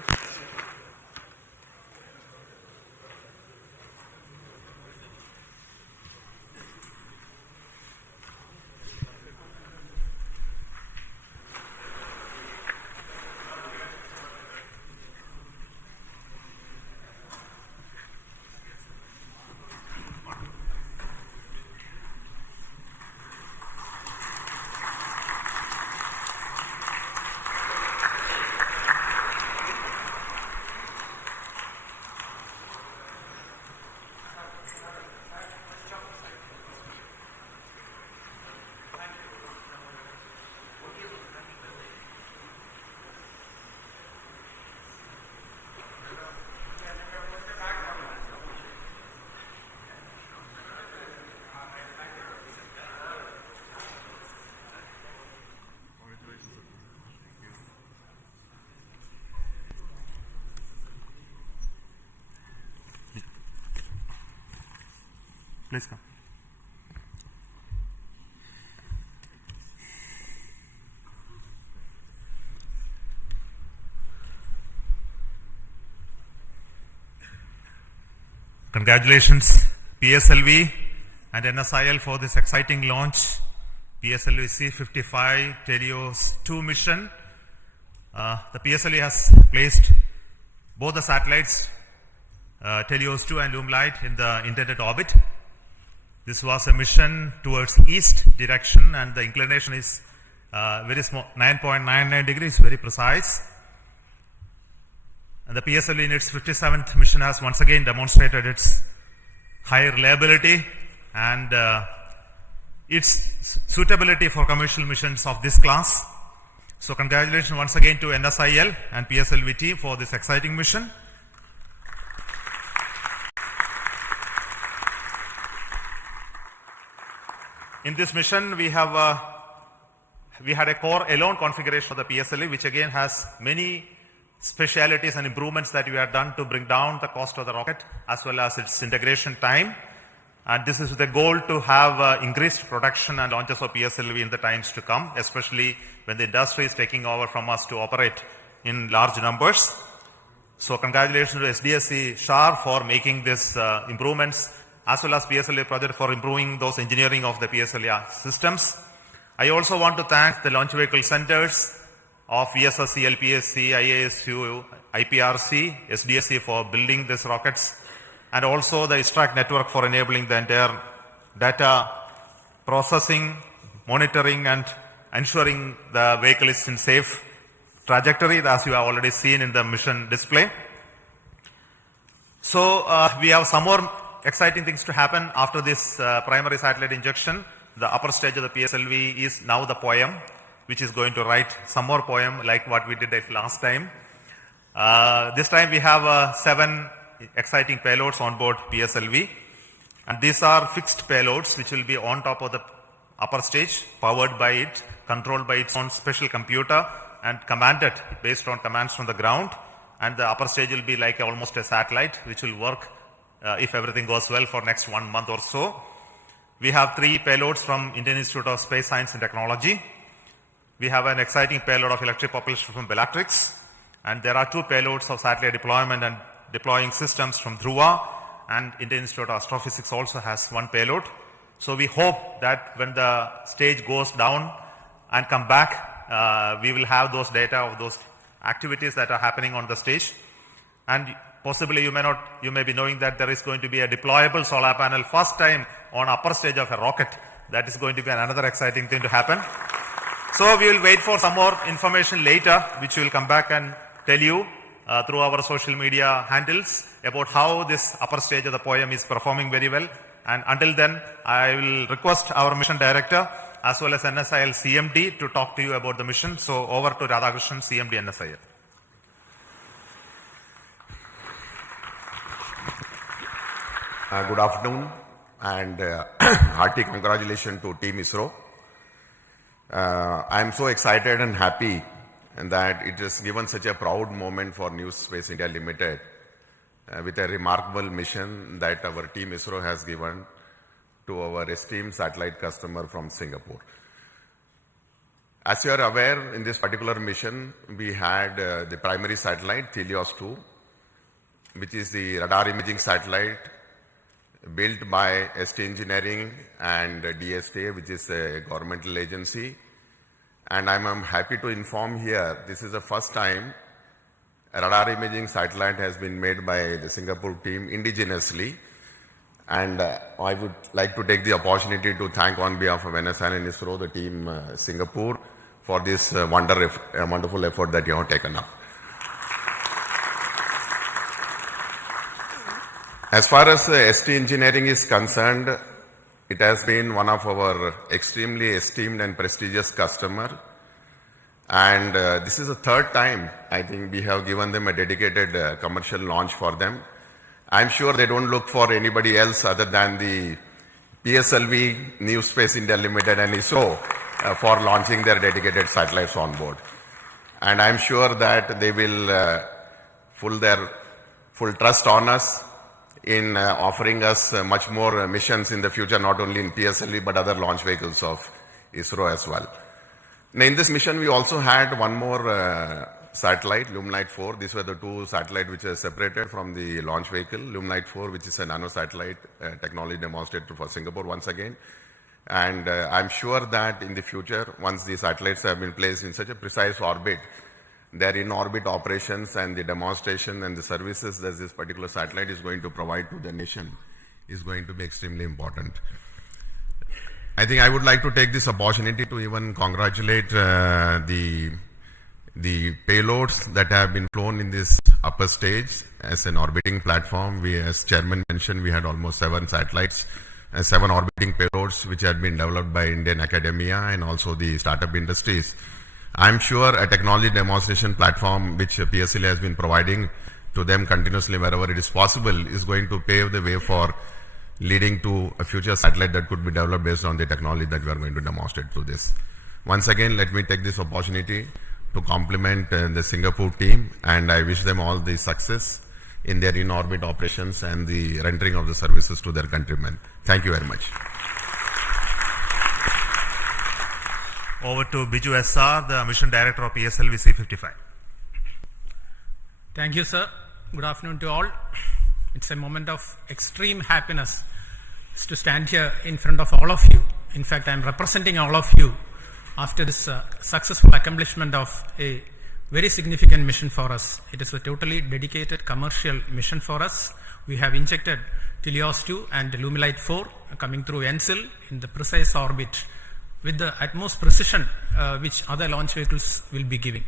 Please come. Congratulations PSLV and NSIL for this exciting launch. PSLV-C55 TeLEOS-2 mission. The PSLV has placed both the satellites TeLEOS-2 and Lumilite in the intended orbit. This was a mission towards east direction, and the inclination is very small, 9.99 degrees, very precise. And the PSLV in its 57th mission has once again demonstrated its high reliability and its suitability for commercial missions of this class. So congratulations once again to NSIL and PSLV team for this exciting mission. In this mission, we had a core alone configuration of the PSLV, which again has many specialities and improvements that we have done to bring down the cost of the rocket as well as its integration time. And this is with the goal to have increased production and launches of PSLV in the times to come, especially when the industry is taking over from us to operate in large numbers. So congratulations to SDSC-SHAR for making these improvements, as well as PSLV project for improving those engineering of the PSLV systems. I also want to thank the launch vehicle centers of VSSC, LPSC, IASU, IPRC, SDSC for building these rockets, and also the ISTRAC network for enabling the entire data processing, monitoring, and ensuring the vehicle is in safe trajectory, as you have already seen in the mission display. So we have some more exciting things to happen after this primary satellite injection. The upper stage of the PSLV is now the poem, which is going to write some more poem like what we did last time. This time we have 7 exciting payloads on board PSLV, and these are fixed payloads which will be on top of the upper stage, powered by it, controlled by its own special computer, and commanded based on commands from the ground. And the upper stage will be like almost a satellite which will work if everything goes well for next 1 month or so. We have 3 payloads from Indian Institute of Space Science and Technology. We have an exciting payload of electric propulsion from Bellatrix, and there are 2 payloads of satellite deployment and deploying systems from Dhruva, and Indian Institute of Astrophysics also has 1 payload. So we hope that when the stage goes down and come back, we will have those data of those activities that are happening on the stage. And possibly you may be knowing that there is going to be a deployable solar panel first time on upper stage of a rocket. That is going to be another exciting thing to happen. So we will wait for some more information later, which we will come back and tell you through our social media handles about how this upper stage of the poem is performing very well. And until then, I will request our mission director as well as NSIL CMD to talk to you about the mission. So over to Radhakrishnan, CMD NSIL. Good afternoon and hearty congratulations to Team ISRO. I am so excited and happy that it has given such a proud moment for New Space India Limited with a remarkable mission that our Team ISRO has given to our esteemed satellite customer from Singapore. As you are aware, in this particular mission, we had the primary satellite, TeLEOS-2, which is the radar imaging satellite built by ST Engineering and DSTA, which is a governmental agency. And I'm happy to inform here, this is the first time a radar imaging satellite has been made by the Singapore team indigenously. And I would like to take the opportunity to thank on behalf of NSIL and ISRO, the team Singapore, for this wonderful effort that you have taken up. As far as ST Engineering is concerned, it has been one of our extremely esteemed and prestigious customer. And this is the 3rd time, I think, we have given them a dedicated commercial launch for them. I'm sure they don't look for anybody else other than the PSLV, New Space India Limited and ISRO for launching their dedicated satellites on board. And I'm sure that they will put their full trust on us in offering us much more missions in the future, not only in PSLV but other launch vehicles of ISRO as well. Now, in this mission, we also had one more satellite, Luminite 4. These were the 2 satellites which are separated from the launch vehicle. Luminite 4, which is a nano satellite technology demonstrated for Singapore once again. And I'm sure that in the future, once these satellites have been placed in such a precise orbit, their in-orbit operations and the demonstration and the services that this particular satellite is going to provide to the nation is going to be extremely important. I think I would like to take this opportunity to even congratulate the payloads that have been flown in this upper stage as an orbiting platform. We, as Chairman mentioned, we had almost 7 satellites and 7 orbiting payloads which had been developed by Indian academia and also the startup industries. I'm sure a technology demonstration platform which PSLV has been providing to them continuously wherever it is possible is going to pave the way for leading to a future satellite that could be developed based on the technology that we are going to demonstrate through this. Once again, let me take this opportunity to compliment the Singapore team, and I wish them all the success in their in-orbit operations and the rendering of the services to their countrymen. Thank you very much. Over to Biju SR, the Mission Director of PSLV-C55. Thank you, sir. Good afternoon to all. It's a moment of extreme happiness to stand here in front of all of you. In fact, I'm representing all of you after this successful accomplishment of a very significant mission for us. It is a totally dedicated commercial mission for us. We have injected TeLEOS-2 and Luminite 4 coming through NSIL in the precise orbit with the utmost precision which other launch vehicles will be giving.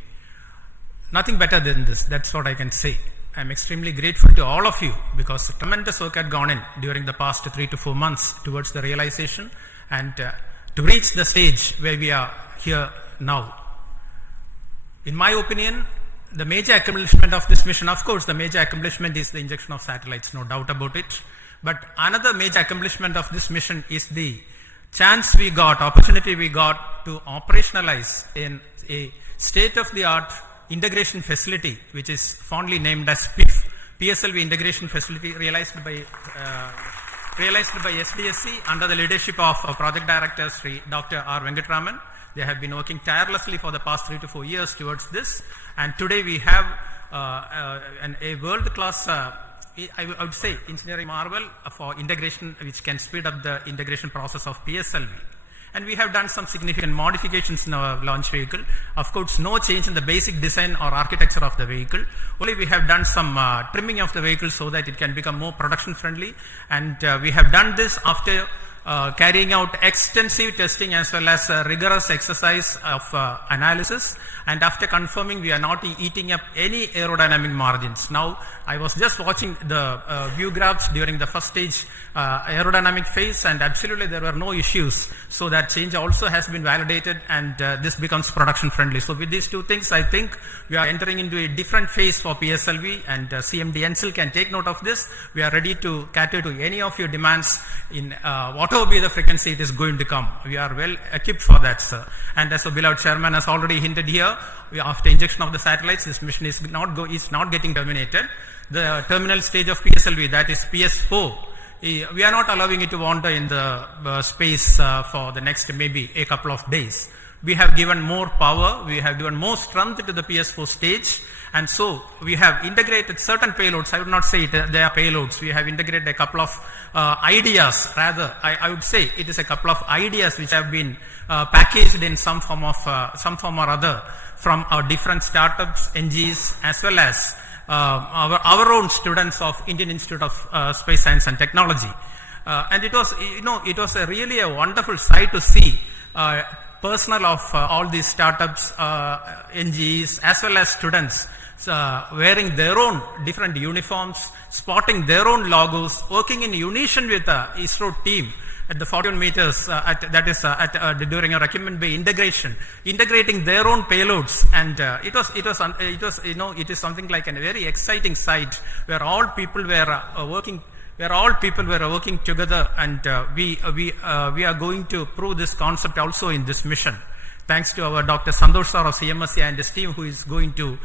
Nothing better than this. That's what I can say. I'm extremely grateful to all of you because tremendous work had gone in during the past 3 to 4 months towards the realization and to reach the stage where we are here now. In my opinion, the major accomplishment of this mission, of course, the major accomplishment is the injection of satellites, no doubt about it. But another major accomplishment of this mission is the chance we got, opportunity we got to operationalize in a state-of-the-art integration facility, which is fondly named as PIF, PSLV Integration Facility, realized by realized by SDSC under the leadership of Project Director Sri Dr. R. Venkatraman. They have been working tirelessly for the past 3 to 4 years towards this, and today we have a world-class, I would say, engineering marvel for integration, which can speed up the integration process of PSLV. And we have done some significant modifications in our launch vehicle. Of course, no change in the basic design or architecture of the vehicle. Only we have done some trimming of the vehicle so that it can become more production friendly. And we have done this after carrying out extensive testing as well as rigorous exercise of analysis, and after confirming we are not eating up any aerodynamic margins. Now, I was just watching the view graphs during the first stage aerodynamic phase, and absolutely there were no issues. So that change also has been validated, and this becomes production friendly. So with these two things, I think we are entering into a different phase for PSLV, and CMD NSIL can take note of this. We are ready to cater to any of your demands in whatever be the frequency it is going to come. We are well equipped for that, sir. And as the beloved chairman has already hinted here, after injection of the satellites, this mission is not getting terminated. The terminal stage of PSLV, that is PS4, we are not allowing it to wander in the space for the next maybe a couple of days. We have given more power, we have given more strength to the PS4 stage, and so we have integrated certain payloads. I would not say they are payloads. We have integrated a couple of ideas, rather I would say it is a couple of ideas which have been packaged in some form or other from our different startups, NGs, as well as our own students of Indian Institute of Space Science and Technology. And it was, it was really a wonderful sight to see personnel of all these startups, NGs, as well as students wearing their own different uniforms, spotting their own logos, working in unison with the ISRO team at the 41 meters, during a Recumbent Bay integration, integrating their own payloads, and it is something like a very exciting sight where all people were working. Where all people were working together, and we are going to prove this concept also in this mission. Thanks to our Dr. Santosh sir of CMSC and his team, who is going to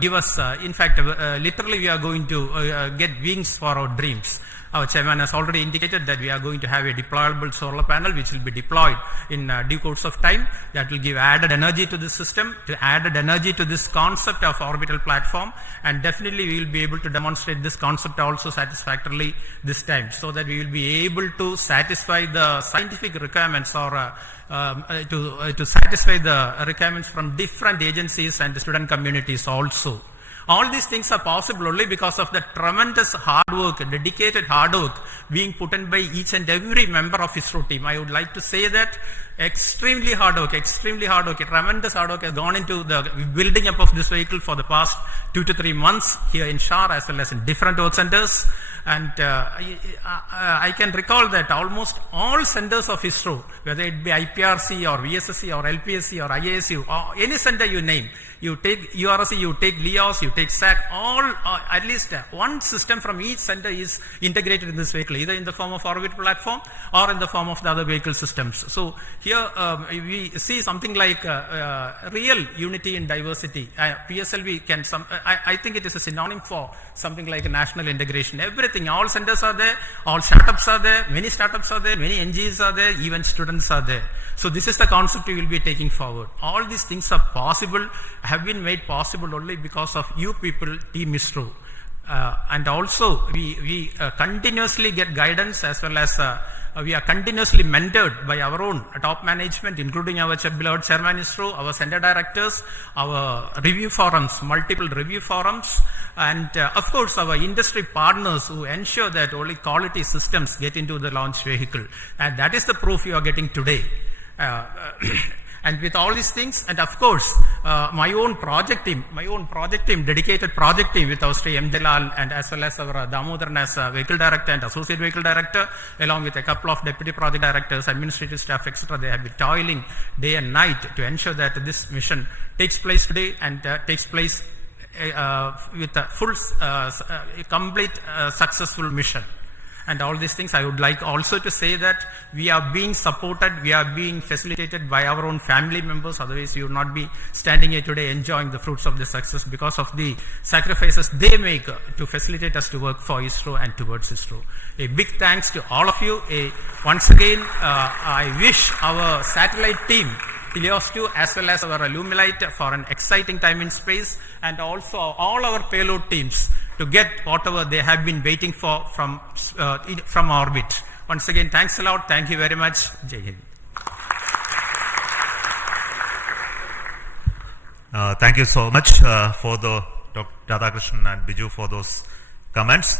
give us, in fact, literally we are going to get wings for our dreams. Our chairman has already indicated that we are going to have a deployable solar panel which will be deployed in due course of time. That will give added energy to the system, added energy to this concept of orbital platform, and definitely we will be able to demonstrate this concept also satisfactorily this time, so that we will be able to satisfy the scientific requirements or to satisfy the requirements from different agencies and the student communities also. All these things are possible only because of the tremendous hard work, dedicated hard work being put in by each and every member of ISRO team. I would like to say that extremely hard work, tremendous hard work has gone into the building up of this vehicle for the past 2 to 3 months here in SHAR as well as in different work centers. And I can recall that almost all centers of ISRO, whether it be IPRC or VSSC or LPSC or IASU or any center you name, you take URC, you take LEOS, you take SAT, all at least one system from each center is integrated in this vehicle, either in the form of orbit platform or in the form of the other vehicle systems. So here we see something like real unity in diversity. PSLV can I think it is a synonym for something like a national integration. Everything, all centers are there, all startups are there, many startups are there, many NGs are there, even students are there. So this is the concept we will be taking forward. All these things are possible, have been made possible only because of you people, Team ISRO. And also we continuously get guidance as well as we are continuously mentored by our own top management, including our beloved chairman ISRO, our center directors, our review forums, multiple review forums, and of course our industry partners who ensure that only quality systems get into the launch vehicle. And that is the proof you are getting today. And with all these things, and of course, my own project team, dedicated project team with our Sri M. Delal and as well as our Damodaran as vehicle director and associate vehicle director, along with a couple of deputy project directors, administrative staff, etc. They have been toiling day and night to ensure that this mission takes place today and takes place with a full, complete, successful mission. and all these things. I would like also to say that we are being supported, we are being facilitated by our own family members. Otherwise, you would not be standing here today enjoying the fruits of the success because of the sacrifices they make to facilitate us to work for ISRO and towards ISRO. A big thanks to all of you. Once again, I wish our satellite team, TeLEOS-2, as well as our Alumilite, for an exciting time in space, and also all our payload teams to get whatever they have been waiting for from orbit. Once again, thanks a lot. Thank you very much. Jai Hind. Thank you so much for the Dr. Radhakrishnan and Biju for those comments.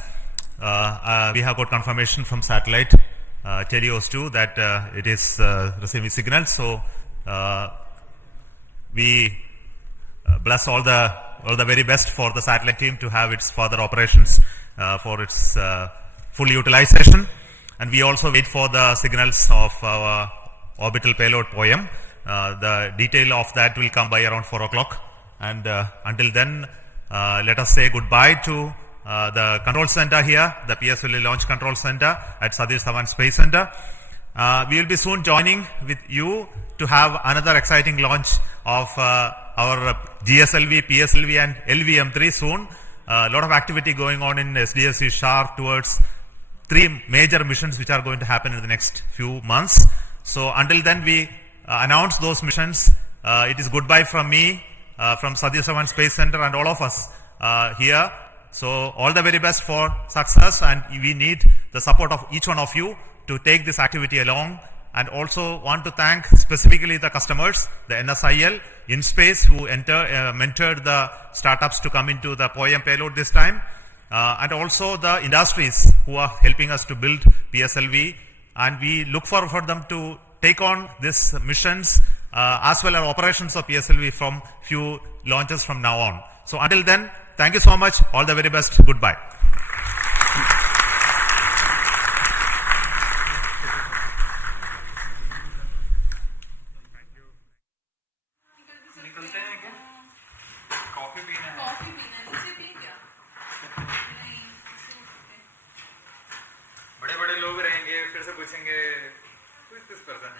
We have got confirmation from satellite TeLEOS-2 that it is receiving signals. So we bless all the very best for the satellite team to have its further operations for its full utilization. And we also wait for the signals of our orbital payload POEM. The detail of that will come by around 4 o'clock. And until then, let us say goodbye to the control center here, the PSLV Launch Control Center at Satish Dhawan Space Center. We will be soon joining with you to have another exciting launch of our GSLV, PSLV and LVM3 soon. A lot of activity going on in SDSC-SHAR towards 3 major missions which are going to happen in the next few months. So until then, we announce those missions. It is goodbye from me, from Satish Dhawan Space Center and all of us here. So all the very best for success, and we need the support of each one of you to take this activity along. And also want to thank specifically the customers, the NSIL, InSpace, who mentored the startups to come into the POEM payload this time, and also the industries who are helping us to build PSLV. And we look forward for them to take on these missions as well as operations of PSLV from few launches from now on. So until then, thank you so much. All the very best. Goodbye. बड़े बड़े लोग रहेंगे, फिर से पूछेंगे who is this person?